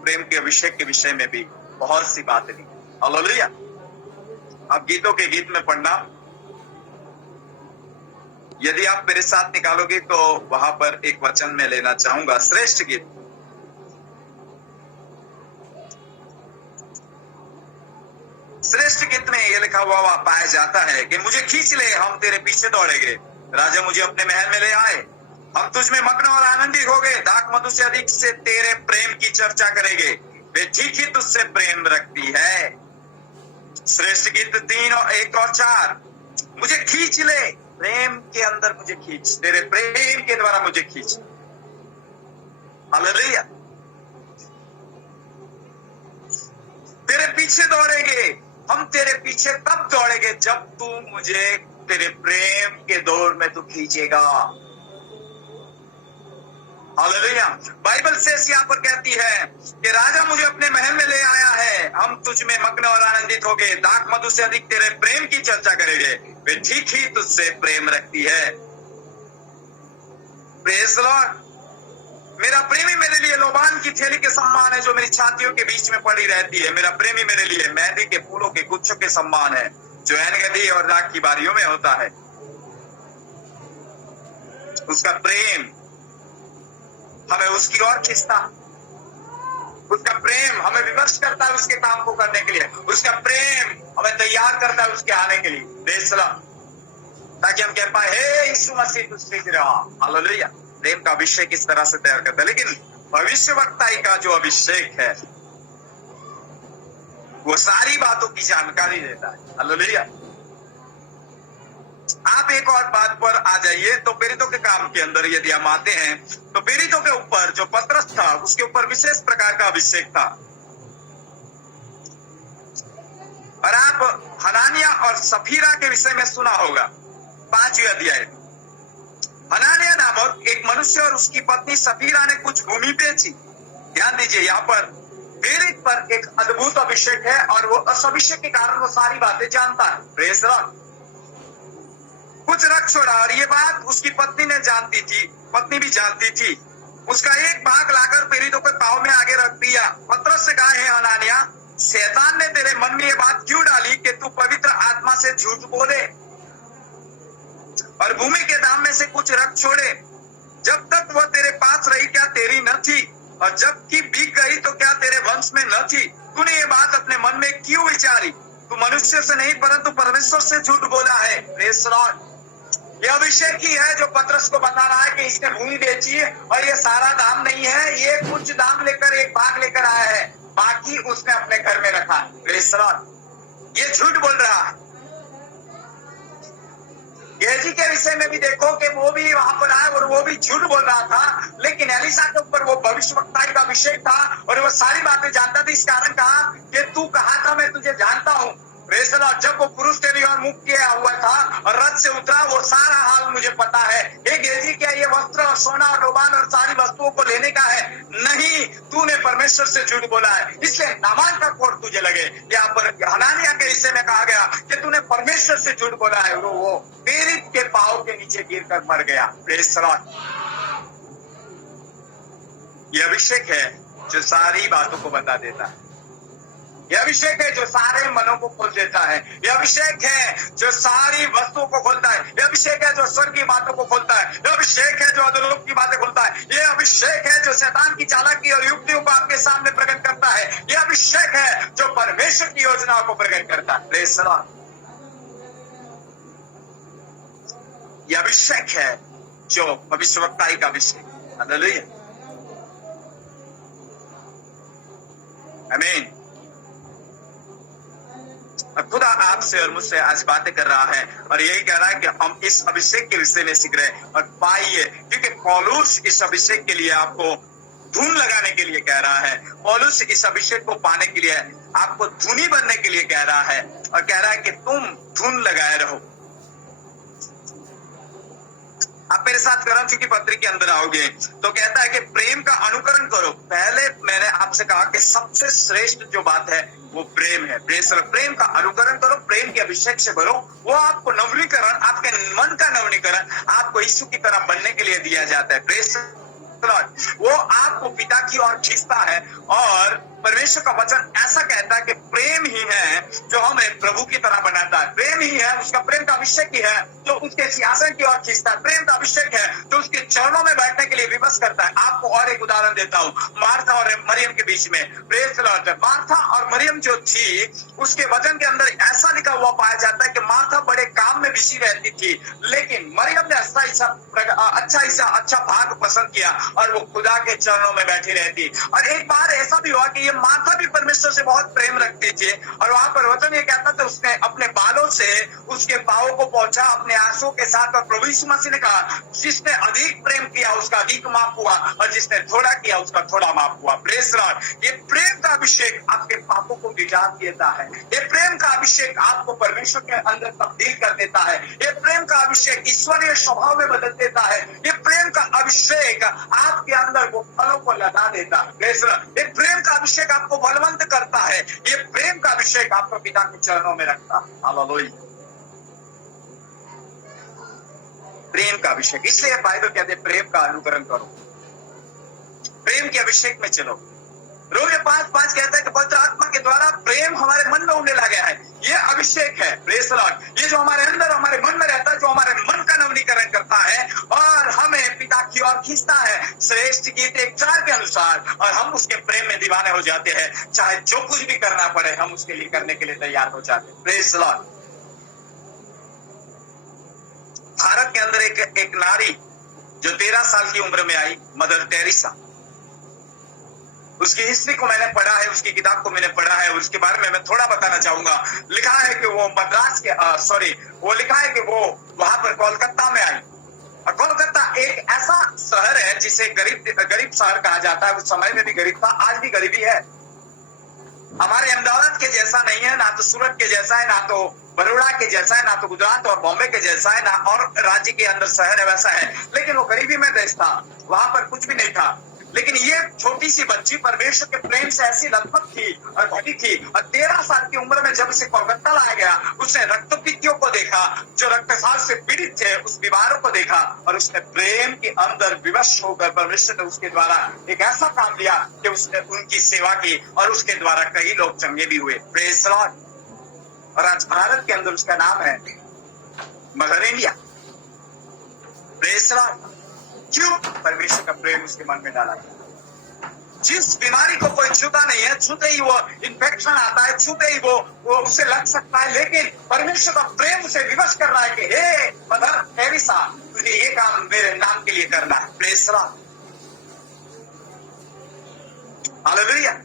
प्रेम के अभिषेक के विषय में भी बहुत सी बातें दी। हालेलुया। अब गीतों के गीत में पढ़ना, यदि आप मेरे साथ निकालोगे तो वहां पर एक वचन में लेना चाहूंगा। श्रेष्ठ गीत, श्रेष्ठ गीत में यह लिखा हुआ पाया जाता है कि मुझे खींच ले, हम तेरे पीछे दौड़ेंगे। राजा मुझे अपने महल में ले आए, हम तुझ में मग्न और आनंदित हो गए। दाख मधु से अधिक से तेरे प्रेम की चर्चा करेंगे, वे ठीक ही तुझसे प्रेम रखती है। श्रेष्ठ गीत 3 और 1 और 4, मुझे खींच ले, प्रेम के अंदर मुझे खींच, तेरे प्रेम के द्वारा मुझे खींच। हालेलुया। तेरे पीछे दौड़ेंगे, हम तेरे पीछे तब दौड़ेंगे जब तू मुझे तेरे प्रेम के दौर में तू खींचेगा। हालेलुया। बाइबल से यहाँ पर कहती है कि राजा मुझे अपने महल में ले आया है, हम तुझ में मग्न और आनंदित हो गए। दाख मधु से अधिक तेरे प्रेम की चर्चा करेंगे, वे ठीक ही तुझसे प्रेम रखती है। Praise the Lord. मेरा प्रेमी मेरे लिए लोबान की थैली के समान है जो मेरी छातियों के बीच में पड़ी रहती है। मेरा प्रेमी मेरे लिए मेहंदी के फूलों के गुच्छों के समान है जो ऐन-गदी और राख की बारियों में होता है। उसका प्रेम हमें उसकी ओर खींचता, उसका प्रेम हमें विवश करता है उसके काम को करने के लिए, उसका प्रेम हमें तैयार करता है उसके आने के लिए। ताकि हम कह पाए, हे यीशु मसीह तू सीख रहा। हालेलुया। प्रेम का अभिषेक इस तरह से तैयार करता है। लेकिन भविष्यवक्ताई का जो अभिषेक है वो सारी बातों की जानकारी देता है। हालेलुया। आप एक और बात पर आ जाइए तो प्रेरितों के काम के अंदर यदि हम आते हैं तो प्रेरितों के ऊपर जो पतरस था उसके ऊपर विशेष प्रकार का अभिषेक था। और आप हनानिया और सफीरा के विषय में सुना होगा। 5वें अध्याय, हनानिया नामक एक मनुष्य और उसकी पत्नी सफीरा ने कुछ भूमि बेची। ध्यान दीजिए, यहाँ पर प्रेरित पर एक अद्भुत अभिषेक है और वो उस अभिषेक के कारण वो सारी बातें जानता है। Praise the Lord. कुछ रख छोड़ा और ये बात उसकी पत्नी ने जानती थी, पत्नी भी जानती थी। उसका एक भाग लाकर प्रेरितों के पांव में आगे रख दिया। पतरस से कहा, हे हनानिया, शैतान ने तेरे मन में ये बात क्यों डाली कि तू पवित्र आत्मा से झूठ बोले और भूमि के दाम में से कुछ रख छोड़े? जब तक वह तेरे सांस रही क्या तेरी न थी, और जबकि बिक गई तो क्या तेरे वंश में न थी। तूने ये बात अपने मन में क्यों विचारी, तू मनुष्य से नहीं परंतु परमेश्वर से झूठ बोला है। Praise the Lord. ये अभिषेक ही है जो पतरस को बता रहा है कि इसने भूमि बेची है और ये सारा दाम नहीं है, ये कुछ दाम लेकर एक भाग लेकर आया है, बाकी उसने अपने घर में रखा है। Praise the Lord. ये झूठ बोल रहा है। गेहजी के विषय में भी देखो कि वो भी वहां पर आया और वो भी झूठ बोल रहा था, लेकिन एलिशा के ऊपर वो भविष्यवक्ता का अभिषेक था और वो सारी बातें जानता था। इस कारण कहा कि तू कहा था मैं तुझे जानता हूँ। Praise the Lord. जब वो पुरुष तेरी ओर मुख किया हुआ था और रथ से उतरा, वो सारा हाल मुझे पता है। हे गेहजी, क्या ये वस्त्र और सोना और रोबान और सारी वस्तुओं को लेने का है? नहीं, तूने परमेश्वर से झूठ बोला है, इसलिए नामान का कोट तुझे लगे। यहाँ पर हनानिया के हिस्से में कहा गया कि तूने परमेश्वर से झूठ बोला है, और वो पीड़ित के पांव के नीचे गिर कर मर गया। Praise the Lord. ये अभिषेक है जो सारी बातों को बता देता है। ये अभिषेक है जो सारे मनों को खोल देता है। ये अभिषेक है जो सारी वस्तुओं को खोलता है। ये अभिषेक है जो स्वर्ग की बातों को खोलता है। ये अभिषेक है जो अधोलोक की बातें खोलता है। ये अभिषेक है जो शैतान की चालाकी और युक्तियों को आपके सामने प्रकट करता है। ये अभिषेक है जो परमेश्वर की योजनाओं को प्रकट करता है। Praise the Lord. ये अभिषेक है जो भविष्यवक्ताई का अभिषेक। हालेलुया, आमीन। खुदा आपसे और मुझसे आज बातें कर रहा है और यही कह रहा है कि हम इस अभिषेक के विषय में सीख रहे हैं और पाइए, क्योंकि पौलुस इस अभिषेक के लिए आपको धुन लगाने के लिए कह रहा है। पौलुस इस अभिषेक को पाने के लिए आपको धुनी बनने के लिए कह रहा है और कह रहा है कि तुम धुन लगाए रहो। आप मेरे साथ करंथी की पत्री के अंदर आओगे तो कहता है कि प्रेम का अनुकरण करो। पहले मैंने आपसे कहा कि सबसे श्रेष्ठ जो बात है वो प्रेम है। प्रेम का अनुकरण करो, प्रेम के अभिषेक से भरो। वो आपको नवीनीकरण, आपके मन का नवीनीकरण आपको यीशु की तरह बनने के लिए दिया जाता है। प्रेस वो आपको पिता की ओर खींचता है और परमेश्वर का वचन ऐसा कहता है कि प्रेम ही है जो हमें प्रभु की तरह बनाता है। प्रेम ही है, उसका प्रेम का अभिषेक ही है जो उसके सिंहासन की ओर खींचता है। प्रेम का अभिषेक है जो उसके चरणों में बैठने के लिए विवश करता है। आपको और एक उदाहरण देता हूँ, मार्था और मरियम के बीच में। Praise the Lord. मार्था और मरियम जो थी, उसके वचन के अंदर ऐसा लिखा हुआ पाया जाता है कि मार्था बड़े काम में बिजी रहती थी, लेकिन मरियम ने अच्छा भाग पसंद किया और वो खुदा के चरणों में बैठी रहती। और एक बार ऐसा भी हुआ कि ये मार्था भी परमेश्वर से बहुत प्रेम रखती थी और वहां पर वचन ये कहता था उसने अपने बालों से उसके पांवों को पहुंचा अपने आंसुओं के साथ। और प्रभु यीशु मसीह ने कहा, जिसने अधिक प्रेम किया उसका अधिक माफ हुआ और जिसने थोड़ा किया उसका थोड़ा माफ हुआ। Praise the Lord. ये प्रेम का अभिषेक आपके पापों को मिटा देता है। ये प्रेम का अभिषेक आपको परमेश्वर के अंदर तब्दील कर देता है। ये प्रेम का अभिषेक ईश्वरीय स्वभाव में बदल देता है। ये प्रेम का अभिषेक आपके अंदर वो फलों को लगा देता है। ये प्रेम का अभिषेक आपको बलवंत करता है। ये प्रेम का अभिषेक आपको पिता के चरणों में रखता है। हालेलुया। प्रेम का अभिषेक, इसलिए बाइबल कहते हैं प्रेम का अनुकरण करो, प्रेम के अभिषेक में चलो। रोमियो 5:5 कहता है कि पवित्र आत्मा के द्वारा प्रेम हमारे मन में उमड़ने लगा है। ये अभिषेक है। Praise the Lord. ये जो हमारे अंदर हमारे मन में रहता है, जो हमारे मन का नवीनीकरण करता है और हमें पिता की ओर खींचता है श्रेष्ठ गीत 1:4 के अनुसार, और हम उसके प्रेम में दीवाने हो जाते हैं। चाहे जो कुछ भी करना पड़े हम उसके लिए करने के लिए तैयार हो जाते हैं। Praise the Lord. भारत के अंदर एक नारी जो 13 साल की उम्र में आई, मदर टेरेसा, उसकी हिस्ट्री को मैंने पढ़ा है, उसकी किताब को मैंने पढ़ा है, उसके बारे में मैं थोड़ा बताना चाहूंगा। लिखा है कि वो वो लिखा है कि वो वहां पर कोलकाता में आई। और कोलकाता एक ऐसा शहर है जिसे गरीब शहर कहा जाता है। उस समय में भी गरीब था, आज भी गरीबी है। हमारे अहमदाबाद के जैसा नहीं है, ना तो सूरत के जैसा है, ना तो बड़ौदा के जैसा है, ना तो गुजरात और बॉम्बे के जैसा है, ना और राज्य के अंदर शहर है वैसा है। लेकिन वो गरीबी में देश था, वहां पर कुछ भी नहीं था। लेकिन ये छोटी सी बच्ची परमेश्वर के प्रेम से ऐसी लगभग थी और भटी थी। और 13 साल की उम्र में जब इसे कोलकाता लाया गया, उसने रक्तपितियों को देखा जो रक्तस्राव से पीड़ित थे, उस बीमारों को देखा और उसने प्रेम के अंदर विवश होकर परमेश्वर ने उसके द्वारा एक ऐसा काम लिया कि उसने उनकी सेवा की और उसके द्वारा कई लोग चंगे भी हुए। Praise the Lord. और आज भारत के अंदर उसका नाम है mother India. Praise the Lord. क्यों? परमेश्वर का प्रेम उसके मन में डाला गया। जिस बीमारी को कोई छूता नहीं है, छूते ही वो इन्फेक्शन आता है, छूते ही वो उसे लग सकता है, लेकिन परमेश्वर का प्रेम उसे विवश कर रहा है कि हे मदर टेरेसा, तुझे ये काम मेरे नाम के लिए करना है। Praise the Lord, hallelujah.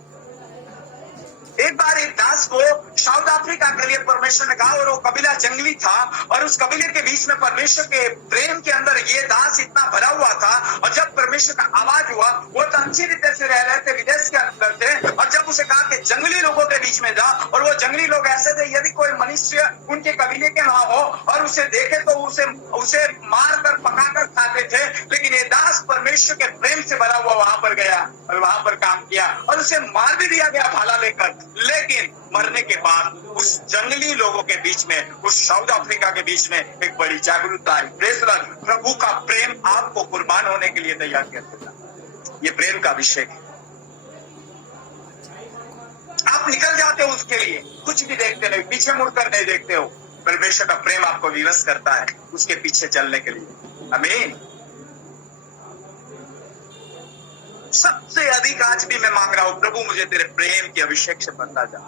एक बार एक दास को साउथ अफ्रीका के लिए परमेश्वर ने कहा, और वो कबीला जंगली था, और उस कबीले के बीच में परमेश्वर के प्रेम के अंदर ये दास इतना भरा हुआ था, और जब परमेश्वर का आवाज हुआ, वो तो अच्छी रीते से रह रहे थे, विदेश के अंदर थे, और जब उसे कहा कि जंगली लोगों के बीच में जा, और वो जंगली लोग ऐसे थे, यदि कोई मनुष्य उनके कबीले के ना हो और उसे देखे तो उसे मार कर पका कर खाते थे, लेकिन ये दास परमेश्वर के प्रेम से भरा हुआ वहां पर गया और वहां पर काम किया, और उसे मार भी दिया गया भाला लेकर, लेकिन मरने के बाद उस जंगली लोगों के बीच में, उस साउथ अफ्रीका के बीच में एक बड़ी जागरूकता आई। Praise the lord. प्रभु का प्रेम आपको कुर्बान होने के लिए तैयार कर देता। ये प्रेम का अभिषेक है। आप निकल जाते हो उसके लिए, कुछ भी देखते नहीं, पीछे मुड़कर नहीं देखते हो। परमेश्वर का प्रेम आपको विवश करता है उसके पीछे चलने के लिए। आमीन। सबसे अधिक आज भी मैं मांग रहा हूं, प्रभु मुझे तेरे प्रेम के अभिषेक से भरता जा।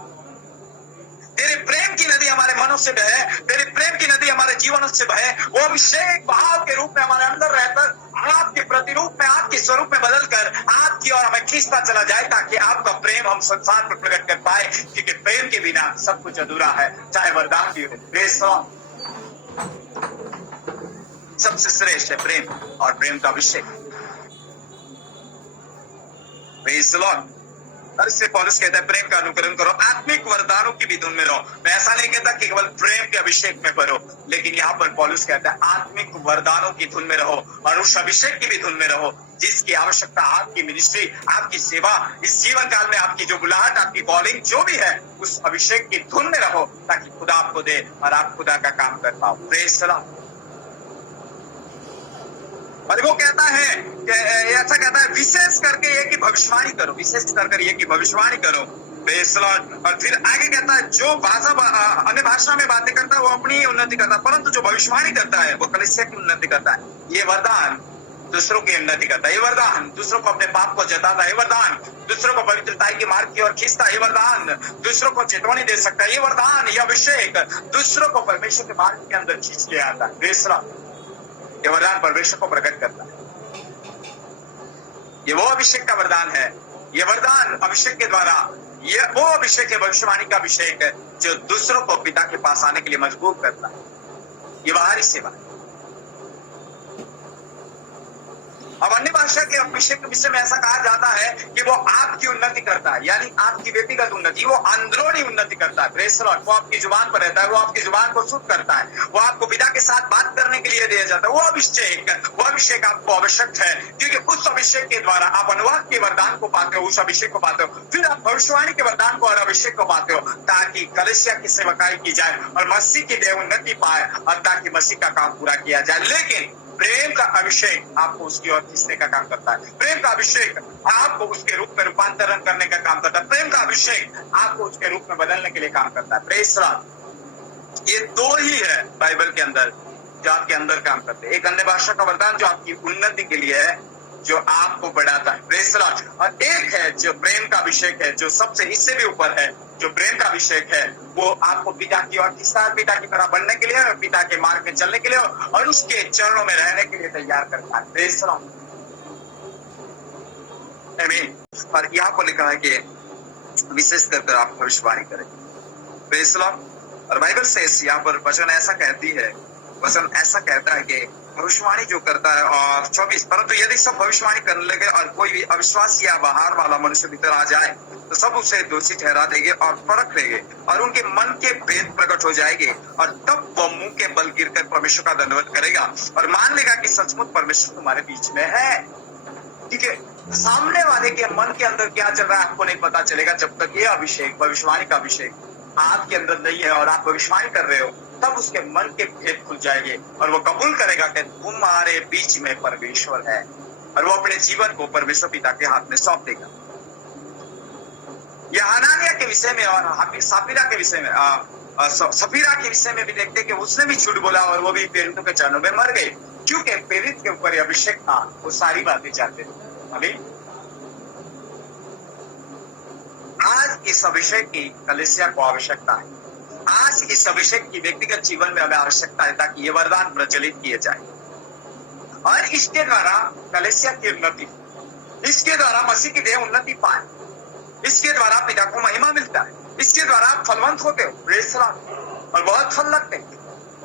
तेरे प्रेम की नदी हमारे मनों से बहे, तेरे प्रेम की नदी हमारे जीवनों से बहे, वो अभिषेक बहाव के रूप में हमारे अंदर रहकर आपके प्रतिरूप में, आपके स्वरूप में बदलकर आपकी और हमें खींचता चला जाए, ताकि आपका प्रेम हम संसार पर प्रकट कर पाए, क्योंकि प्रेम के बिना सब कुछ अधूरा है, चाहे वरदान भी हो। Praise the Lord. सबसे श्रेष्ठ है प्रेम, और प्रेम का अभिषेक। Praise the Lord. और इससे पौलुस कहता है प्रेम का अनुकरण करो, आत्मिक वरदानों की भी धुन में रहो। मैं ऐसा नहीं कहता कि केवल प्रेम के अभिषेक में भरो, लेकिन यहाँ पर पौलुस कहता है आत्मिक वरदानों की धुन में रहो, और उस अभिषेक की भी धुन में रहो जिसकी आवश्यकता आपकी मिनिस्ट्री, आपकी सेवा, इस जीवन काल में आपकी जो बुलाहट, आपकी कॉलिंग जो भी है, उस अभिषेक की धुन में रहो, ताकि खुदा आपको दे और आप खुदा का काम कर पाओ। Praise the Lord. और वो कहता है कि ऐसा कहता है विशेष करके ये कि भविष्यवाणी करो, विशेष करके ये कि भविष्यवाणी करो। Praise the Lord. और फिर आगे कहता है जो अन्य भाषा में बातें करता है वो अपनी उन्नति करता है, परंतु जो भविष्यवाणी करता है वो कलीसिया की उन्नति करता है। ये वरदान दूसरों की उन्नति करता है, ये वरदान दूसरों को अपने पाप को जताता है, ये वरदान दूसरों को पवित्रता के मार्ग की ओर खींचता है, ये वरदान दूसरों को चेतावनी दे सकता है, ये वरदान, ये अभिषेक दूसरों को परमेश्वर के मार्ग के अंदर खींच ले आता है। Praise the Lord. ये वरदान परमेश्वर को प्रकट करता है। ये वो अभिषेक का वरदान है, ये वरदान अभिषेक के द्वारा, ये वो अभिषेक है, भविष्यवाणी का अभिषेक है, जो दूसरों को पिता के पास आने के लिए मजबूर करता है। ये बाहरी सेवा है। अब अन्य भाषा के अभिषेक के विषय में ऐसा कहा जाता है कि वो आपकी उन्नति करता है, यानी आपकी व्यक्तिगत उन्नति, वो अंदरूनी उन्नति करता है। Praise the Lord. वो आपकी जुबान पर रहता है, वो आपकी जुबान को शुद्ध करता है, वो आपको पिता के साथ बात करने के लिए दिया जाता है। वो अभिषेक आपको आवश्यक है, क्योंकि उस अभिषेक के द्वारा आप अनुवाद के वरदान को पाते हो, उस अभिषेक को पाते हो, फिर आप भविष्यवाणी के वरदान को और अभिषेक को पाते हो, ताकि कलीसिया की सेवकाई की जाए और मसीह की देह उन्नति पाए, और ताकि मसीह का काम पूरा किया जाए। लेकिन प्रेम का अभिषेक आपको उसकी ओर खींचने का काम करता है। प्रेम का अभिषेक आपको उसके रूप में रूपांतरण करने का काम करता है। प्रेम का अभिषेक आपको उसके रूप में बदलने के लिए काम करता है। Praise the Lord. ये दो ही है बाइबल के अंदर जो आपके अंदर काम करते हैं। एक अन्य भाषा का वरदान जो आपकी उन्नति के लिए है, जो आपको बढ़ाता है। Praise the Lord. और एक है जो प्रेम का अभिषेक है, जो सबसे इससे भी ऊपर है, जो प्रेम का अभिषेक है, वो आपको पिता की ओर खींचता है, पिता की तरह बढ़ने के लिए और पिता के मार्ग में चलने के लिए और उसके चरणों में रहने के लिए तैयार करता है। Praise the Lord. आमीन। और यहाँ पर लिखा है कि विशेष कर आप भविष्यवाणी करें। Praise the Lord. और बाइबल से यहाँ पर वचन ऐसा कहती है, वचन ऐसा कहता है कि भविष्यवाणी जो करता है, और 24, परंतु यदि सब भविष्यवाणी करने लगे और कोई भी अविश्वास या बाहर वाला मनुष्य भीतर आ जाए, तो सब उसे दोषी ठहरा देंगे और परख लेंगे, और उनके मन के भेद प्रकट हो जाएंगे, और तब वह मुंह के बल गिरकर परमेश्वर का धन्यवाद करेगा और मान लेगा कि सचमुच परमेश्वर तुम्हारे बीच में है। ठीक है। सामने वाले के मन के अंदर क्या चल रहा है आपको नहीं पता चलेगा जब तक ये अभिषेक, भविष्यवाणी का अभिषेक आपके अंदर नहीं है और आप भविष्यवाणी कर रहे हो। तब उसके मन के भेद खुल जाएंगे और वो कबूल करेगा कि तुम्हारे बीच में परमेश्वर है, और वो अपने जीवन को परमेश्वर पिता के हाथ में सौंप देगा। यह हनानिया के विषय में और सफीरा के विषय में, सफीरा के विषय में भी देखते कि उसने भी झूठ बोला और वो भी पेरेंटों के चरणों में मर गए। क्योंकि प्रेरित के ऊपर अभिषेक था, वो सारी बातें जानते थे। अभी आज इस अभिषेक की कलीसिया को आवश्यकता है। आज इस अभिषेक की व्यक्तिगत जीवन में हमें आवश्यकता है, ताकि ये वरदान प्रचलित किए जाए और इसके द्वारा कलीसिया की उन्नति, इसके द्वारा मसीह की देह उन्नति पाए, इसके द्वारा पिता को महिमा मिलता है, इसके द्वारा आप फलवंत होते हो, प्रेज़ द लॉर्ड, और बहुत फल लगते हैं।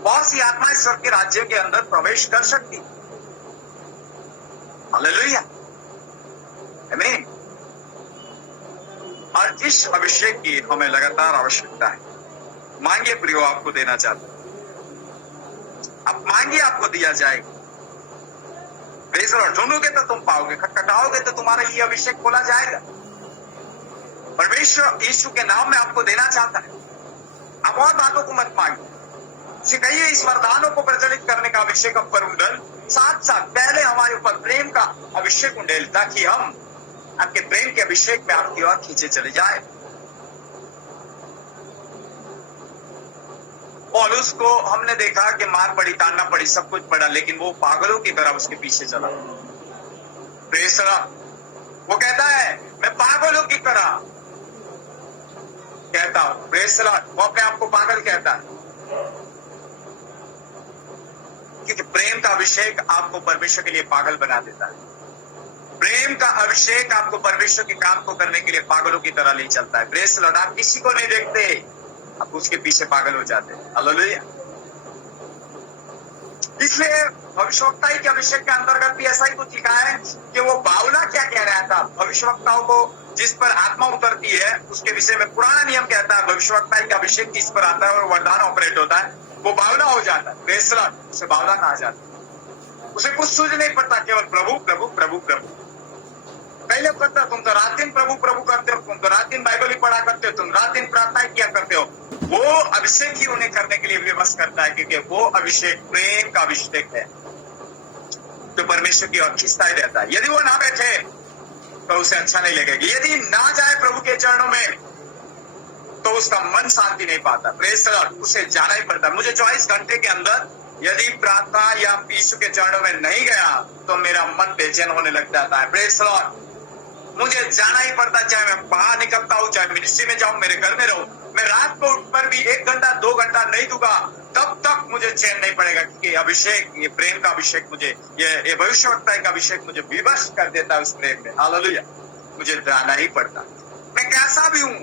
बहुत सी आत्मा ईश्वर के राज्य के अंदर प्रवेश कर सकती है। हालेलुया, आमीन। और इस अभिषेक की हमें लगातार आवश्यकता है। मांगिए प्रियो, आपको देना चाहता हूं। आप मांगिए, आपको दिया जाएगा। Praise the Lord. ढूंढोगे तो तुम पाओगे, खटखटाओगे तो तुम्हारे लिए अभिषेक खोला जाएगा। परमेश्वर यीशु के नाम में आपको देना चाहता है। आप और बातों को मत मांगिए, सिखाइए इस वरदानों को प्रचलित करने का अभिषेक अब पर उंडेल। साथ साथ पहले हमारे ऊपर प्रेम का अभिषेक उंडेल, ताकि हम आपके प्रेम के अभिषेक में आपकी ओर खींचे चले जाए। पौलुस को हमने देखा कि मार पड़ी, ताड़ना पड़ी, सब कुछ पड़ा, लेकिन वो पागलों की तरह उसके पीछे चला। Praise the Lord. वो कहता है मैं पागलों की तरह कहता हूं। Praise the Lord. वो अपने आप को पागल कहता है, क्योंकि प्रेम का अभिषेक आपको परमेश्वर के लिए पागल बना देता है। प्रेम का अभिषेक आपको परमेश्वर के काम को करने के लिए पागलों की तरह ले चलता है। Praise the Lord. आप किसी को नहीं देखते, आप उसके पीछे पागल हो जाते हैं। हालेलुया। इसलिए भविष्यवक्ताई के अभिषेक के अंतर्गत भी ऐसा ही कुछ लिखा है कि वो बावला क्या कह रहा था। भविष्यवक्ताओं को जिस पर आत्मा उतरती है उसके विषय में पुराना नियम कहता है, भविष्यवक्ताई का अभिषेक जिस पर आता है और वरदान ऑपरेट होता है, वो बावला हो जाता है। Praise the Lord. उसे बावला कहा जाता है। उसे कुछ सूझ नहीं पड़ता, केवल प्रभु प्रभु प्रभु प्रभु। पहले पता, तुम तो रात दिन प्रभु प्रभु करते हो, तुम तो रात दिन बाइबल ही पढ़ा करते हो, तुम रात दिन प्रार्थना किया करते हो। वो अभिषेक ही उन्हें करने के लिए विवश करता है, क्योंकि वो अभिषेक प्रेम का अभिषेक है, तो परमेश्वर की ओर खींचता ही रहता है। यदि वो ना बैठे तो उसे अच्छा नहीं लगेगा। यदि ना जाए प्रभु के चरणों में तो उसका मन शांति नहीं पाता। Praise the Lord. उसे जाना ही पड़ता है। मुझे 24 घंटे के अंदर यदि प्रार्थना या यीशु के चरणों में नहीं गया तो मेरा मन बेचैन होने लग जाता है। Praise the Lord. मुझे जाना ही पड़ता, चाहे मैं बाहर निकलता हूँ, चाहे मिनिस्ट्री में जाऊं, मेरे घर में रहूं। मैं रात को उठ पर भी 1 घंटा 2 घंटा नहीं दूंगा, तब तक मुझे चैन नहीं पड़ेगा, क्योंकि अभिषेक, ये प्रेम का अभिषेक मुझे, ये भविष्यवक्ता का अभिषेक मुझे विवश कर देता है उस प्रेम में। हालेलुया। मुझे जाना ही पड़ता। मैं कैसा भी हूं,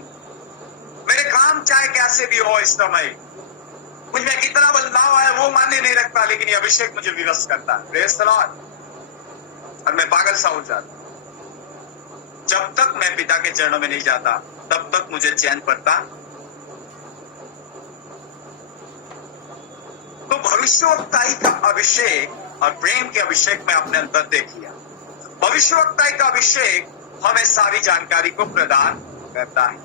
मेरे काम चाहे कैसे भी हो, इस समय मुझ में कितना बदलाव है वो मानने नहीं रखता, लेकिन ये अभिषेक मुझे विवश करता है। Praise the Lord. और मैं पागल सा हो जाता। जब तक मैं पिता के चरणों में नहीं जाता तब तक मुझे चैन पड़ता। तो भविष्यवक्ताई का अभिषेक और प्रेम के अभिषेक में अपने अंतर देख लिया। भविष्यवक्ताई का अभिषेक हमें सारी जानकारी को प्रदान करता है।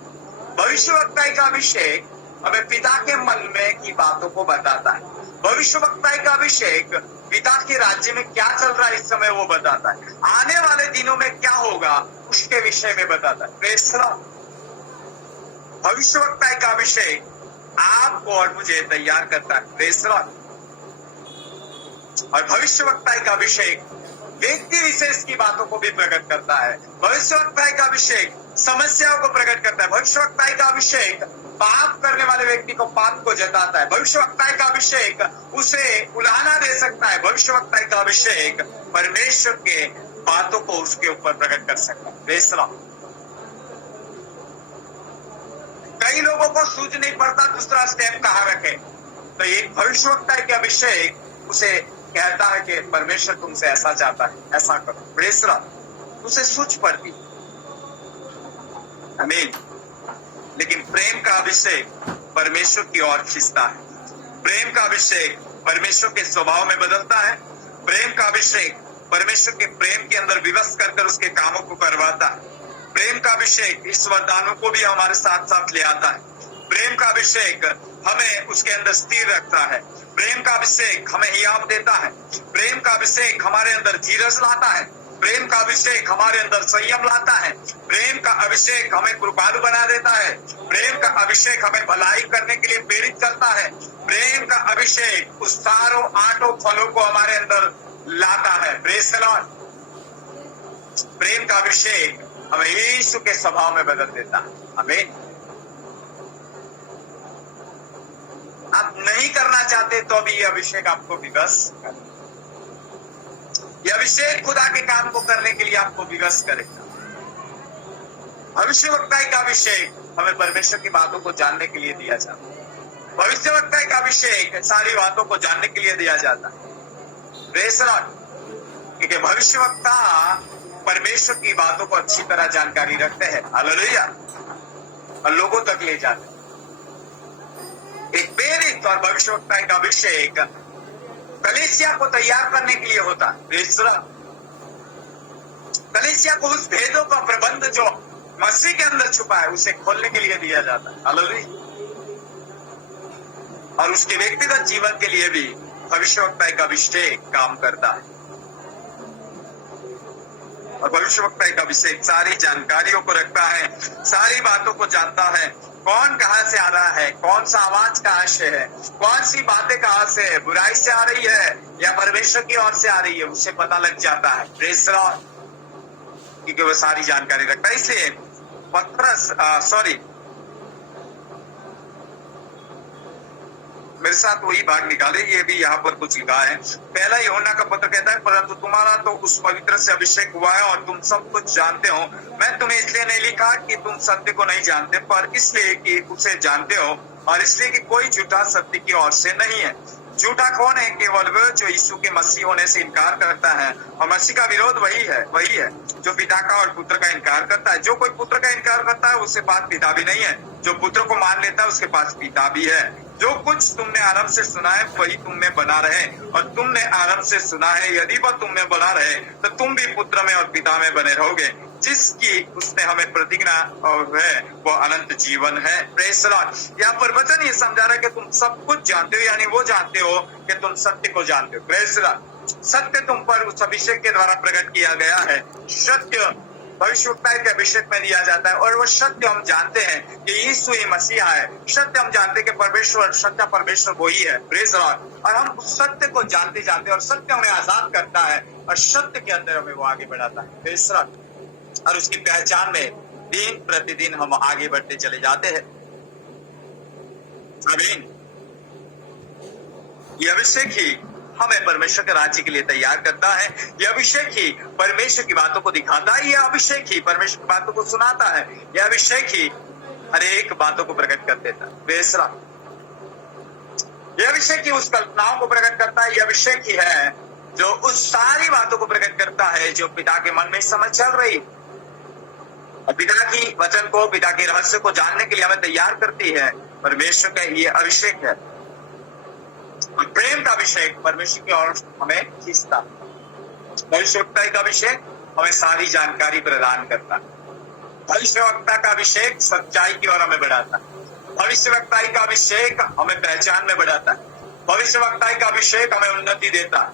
भविष्यवक्ताई का अभिषेक हमें पिता के मन में की बातों को बताता है। भविष्यवक्ताई का अभिषेक पिता के राज्य में क्या चल रहा है इस समय वो बताता है। आने वाले दिनों में क्या होगा उसके विषय में बताता है। Praise the Lord. भविष्यवक्ताई का अभिषेक आपको और मुझे तैयार करता है। Praise the Lord. और भविष्यवक्ताई का अभिषेक व्यक्ति विशेष की बातों को भी प्रकट करता है। भविष्यवक्ताई का अभिषेक समस्याओं को प्रकट करता है। भविष्यवक्ताई का अभिषेक पाप करने वाले व्यक्ति को पाप को जताता है। भविष्यवक्ताई का अभिषेक उसे उलाहना दे सकता है। भविष्यवक्ताई का अभिषेक परमेश्वर के बातों को उसके ऊपर प्रकट कर सकता है। Praise the Lord. कई लोगों को सूझ नहीं पड़ता दूसरा स्टेप कहाँ रखे, तो एक भविष्यवक्ताई के अभिषेक उसे कहता है कि परमेश्वर तुमसे ऐसा चाहता है, ऐसा करो। Praise the Lord. उसे सूझ पड़ती। आमीन। लेकिन प्रेम का अभिषेक परमेश्वर की ओर खींचता है। प्रेम का अभिषेक परमेश्वर के स्वभाव में बदलता है। प्रेम का अभिषेक परमेश्वर के प्रेम के अंदर विवश कर उसके कामों को करवाता है। प्रेम का अभिषेक इस वरदानों को भी हमारे साथ साथ ले आता है। प्रेम का अभिषेक हमें उसके अंदर स्थिर रखता है। प्रेम का अभिषेक हमें हियाव देता है। प्रेम का अभिषेक हमारे अंदर धीरज लाता है। प्रेम का अभिषेक हमारे अंदर संयम लाता है। प्रेम का अभिषेक हमें कृपालु बना देता है। प्रेम का अभिषेक हमें भलाई करने के लिए प्रेरित करता है। प्रेम का अभिषेक उस सारों 8 फलों को हमारे अंदर लाता है। Praise the Lord. प्रेम का अभिषेक हमें यीशु के स्वभाव में बदल देता है। आमीन। आप नहीं करना चाहते तो भी यह अभिषेक आपको विवश करे। यह अभिषेक खुदा के काम को करने के लिए आपको विवश करेगा। भविष्यवक्ताई का अभिषेक हमें परमेश्वर की बातों को जानने के लिए दिया जाता है। भविष्यवक्ताई का अभिषेक सारी बातों को जानने के लिए दिया जाता है। Praise the Lord. क्योंकि भविष्यवक्ता परमेश्वर की बातों को अच्छी तरह जानकारी रखते हैं। हालेलुया। और लोगों तक ले जाते हैं। एक प्रेरित और भविष्यवक्ता का अभिषेक कलीसिया को तैयार करने के लिए होता है। Praise the Lord. कलीसिया को उस भेदों का प्रबंध जो मसीह के अंदर छुपा है उसे खोलने के लिए दिया जाता है। हालेलुया। और उसके व्यक्तिगत जीवन के लिए भी भविष्यवक्ता का अभिषेक काम करता है। और भविष्यवक्ता का अभिषेक सारी जानकारियों को रखता है, सारी बातों को जानता है। कौन कहां से आ रहा है, कौन सा आवाज कहां से है, कौन सी बातें कहां से है, बुराई से आ रही है या परमेश्वर की ओर से आ रही है, उसे पता लग जाता है। Praise the Lord. क्योंकि वो सारी जानकारी रखता है। इसलिए मेरे साथ वही भाग निकाले। ये भी यहाँ पर कुछ लिखा है। पहला यूहन्ना का पत्र कहता है, परंतु तुम्हारा तो उस पवित्र से अभिषेक हुआ है और तुम सब कुछ जानते हो। मैं तुम्हें इसलिए नहीं लिखा कि तुम सत्य को नहीं जानते, पर इसलिए कि उसे जानते हो और इसलिए कि कोई झूठा सत्य की ओर से नहीं है। झूठा कौन है? केवल वह जो यीशु के मसीह होने से इनकार करता है। और मसीह का विरोध वही है जो पिता का और पुत्र का इनकार करता है। जो कोई पुत्र का इनकार करता है उसके पास पिता भी नहीं है। जो पुत्र को मान लेता है उसके पास पिता भी है। जो कुछ तुमने आरंभ से सुना है वही तुम में बना रहे, और तुमने आरंभ से सुना है यदि वह तुम में बना रहे तो तुम भी पुत्र में और पिता में बने रहोगे। जिसकी उसने हमें प्रतिज्ञा है वो अनंत जीवन है। Praise the Lord. यहाँ पर वचन ये समझा रहा है कि तुम सब कुछ जानते हो, यानी वो जानते हो कि तुम सत्य को जानते हो। Praise the Lord. सत्य तुम पर उस अभिषेक के द्वारा प्रकट किया गया है। सत्य भविष्यवक्ता के अभिषेक में दिया जाता है। और वो सत्य हम जानते हैं कि यीशु ही मसीहा है। सत्य हम जानते हैं कि परमेश्वर, सच्चा परमेश्वर वही है। Praise the Lord. और हम उस सत्य को जानते जानते और सत्य हमें आजाद करता है और सत्य के अंदर हमें वो आगे बढ़ाता है। Praise the Lord. और उसकी पहचान में दिन प्रतिदिन हम आगे बढ़ते चले जाते हैं। आमीन। ये अभिषेक ही हमें परमेश्वर के राज्य के लिए तैयार करता है। यह अभिषेक ही परमेश्वर की बातों को दिखाता है। यह अभिषेक ही परमेश्वर की बातों को सुनाता है। यह अभिषेक ही हर एक बातों को प्रकट कर देता है। बेसरा यह अभिषेक ही उस कल्पनाओं को प्रकट करता है। यह अभिषेक ही है जो उस सारी बातों को प्रकट करता है जो पिता के मन में इस समय चल रही, और पिता की वचन को, पिता के रहस्य को जानने के लिए हमें तैयार करती है। परमेश्वर का ये अभिषेक है। और प्रेम का अभिषेक परमेश्वर की ओर हमें खींचता है। भविष्यवक्ता का अभिषेक हमें सारी जानकारी प्रदान करता है। भविष्यवक्ता का अभिषेक सच्चाई की ओर हमें बढ़ाता है। भविष्यवक्ता का अभिषेक हमें पहचान में बढ़ाता है। भविष्यवक्ता का अभिषेक हमें उन्नति देता है।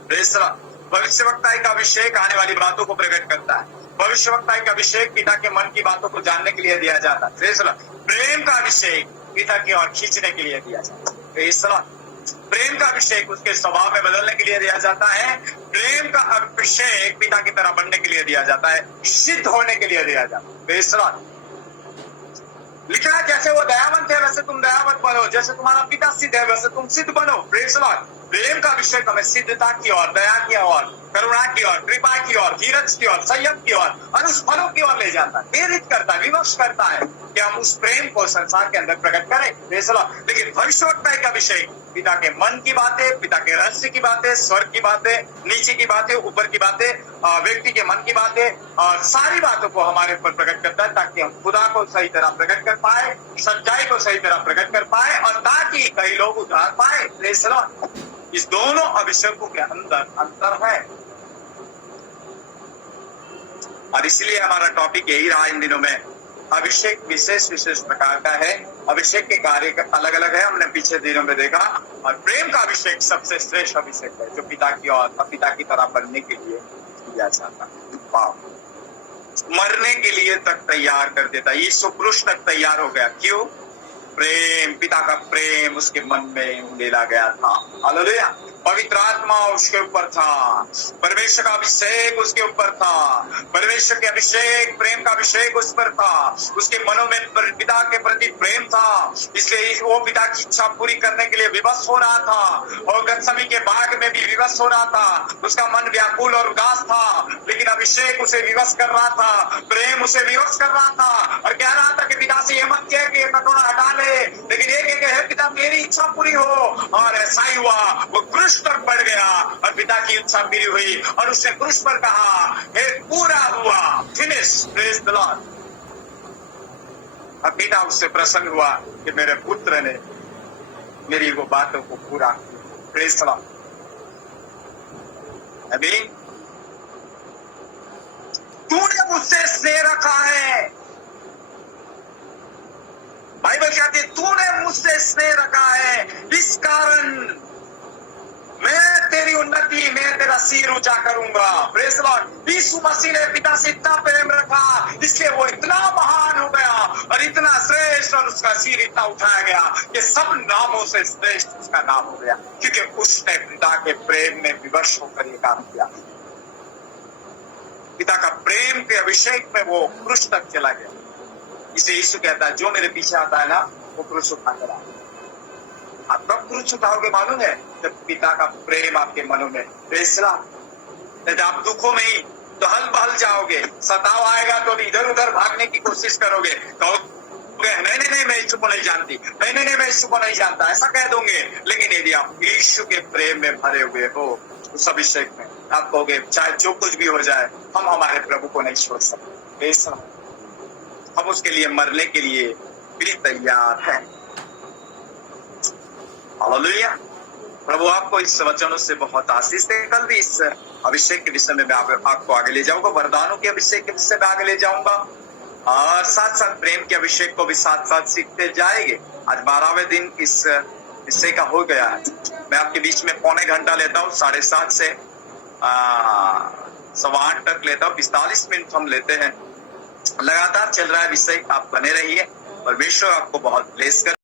भविष्यवक्ता का अभिषेक आने वाली बातों को प्रकट करता है। भविष्यवक्ता का अभिषेक पिता के मन की बातों को जानने के लिए दिया जाता है। प्रेम का अभिषेक पिता की ओर खींचने के लिए दिया जाता है। प्रेम का अभिषेक उसके स्वभाव में बदलने के लिए दिया जाता है। प्रेम का अभिषेक पिता की तरह बनने के लिए दिया जाता है, सिद्ध होने के लिए दिया जाता है। लिखा है जैसे वो दयावंत है वैसे तुम दयावंत बनो, जैसे तुम्हारा पिता सिद्ध है वैसे तुम सिद्ध बनो। Praise the Lord. प्रेम का अभिषेक हमें सिद्धता की ओर, दया की ओर, करुणा की ओर, कृपा की ओर, धीरज की ओर, संयम की ओर और उस फलों की ओर ले जाता है, प्रेरित करता है, विवश करता है कि हम उस प्रेम को संसार के अंदर प्रकट करें। Praise the Lord. लेकिन भविष्यवक्ता का अभिषेक पिता के मन की बातें, पिता के रहस्य की बातें, स्वर्ग की बातें, नीचे की बातें, ऊपर की बातें, व्यक्ति के मन की बातें और सारी बातों को हमारे ऊपर प्रकट करता है ताकि हम खुदा को सही तरह प्रकट कर पाए, सच्चाई को सही तरह प्रकट कर पाए और ताकि कई लोग उधार पाए। Praise the Lord. इस दोनों अभिषेकों के अंदर अंतर है और इसलिए हमारा टॉपिक यही रहा इन दिनों में। अभिषेक विशेष प्रकार का है। अभिषेक के कार्य अलग अलग है, हमने पीछे दिनों में देखा। और प्रेम का अभिषेक सबसे श्रेष्ठ अभिषेक है जो पिता की ओर, पिता की तरह बनने के लिए किया जाता है। मरने के लिए तक तैयार कर देता है। यीशु क्रूस तक तैयार हो गया। क्यों? प्रेम, पिता का प्रेम उसके मन में उंडेला गया था। हालेलुया। पवित्र आत्मा उसके ऊपर था, परमेश्वर का अभिषेक उसके ऊपर था, परमेश्वर के अभिषेक, प्रेम का अभिषेक उस पर था। उसके मनों में पिता के प्रति प्रेम था, इसलिए वो पिता की इच्छा पूरी करने के लिए विवश हो रहा था और गतसमनी के बाग में भी विवश हो रहा था। उसका मन व्याकुल और उदास था, लेकिन अभिषेक उसे विवश कर रहा था, प्रेम उसे विवश कर रहा था और कह रहा था कि पिता से ये मत कह कि कटोरा हटा ले, लेकिन ये कह के पिता मेरी इच्छा पूरी हो। और ऐसा ही हुआ, वो क्रूस पर पड़ गया और पिता की इच्छा पूरी हुई और उसने क्रूस पर कहा हे पूरा हुआ, फिनिश, प्रेज द लॉर्ड। अब पिता उससे प्रसन्न हुआ कि मेरे पुत्र ने मेरी वो बातों को पूरा किया, प्रेज द लॉर्ड। आमीन। तूने मुझसे स्नेह रखा है, बाइबल कहती है तूने मुझसे स्नेह रखा है, इस कारण मैं तेरी उन्नति, मैं तेरा सिर ऊंचा करूंगा। Praise the lord. Yeshu Masih ने पिता से इतना प्रेम रखा, इसलिए वो इतना महान हो गया और इतना श्रेष्ठ, और उसका सिर इतना उठाया गया कि सब नामों से श्रेष्ठ उसका नाम हो गया, क्योंकि उसने पिता के प्रेम में विवश होकर ये काम किया। पिता का प्रेम के अभिषेक में वो क्रूस तक चला गया। इसे यीशु कहता है जो मेरे पीछे आता है ना वो क्रूस उठा कर आए। आप कब क्रूस उठाओगे मालूम है? जब पिता का प्रेम आपके मनों में फैसला। यदि आप दुखों में ही तो हल बहल जाओगे, सताव आएगा तो इधर उधर भागने की कोशिश करोगे, कहोगे नहीं नहीं मैं यीशु को नहीं जानती, नहीं नहीं मैं यीशु को नहीं जानता, ऐसा कह दोगे। लेकिन यदि आप यीशु के प्रेम में भरे हुए हो उस अभिषेक में, आप कहोगे चाहे जो कुछ भी हो जाए हम हमारे प्रभु को नहीं छोड़ सकते, ऐसा हम उसके लिए मरने के लिए भी तैयार हैं। हालेलुया। प्रभु आपको इस वचनों से बहुत आशीष दे। कल भी इस अभिषेक के विषय में मैं आपको आगे ले जाऊंगा, वरदानों के अभिषेक के विषय में आगे ले जाऊंगा और साथ साथ प्रेम के अभिषेक को भी साथ साथ सीखते जाएंगे। आज 12वें दिन इस विषय का हो गया है। मैं आपके बीच में पौने घंटा लेता हूँ, 7:30 से 8:15 तक लेता हूँ, 45 मिनट हम लेते हैं। लगातार चल रहा है विषय, आप बने रहिए और परमेश्वर आपको बहुत ब्लेस कर।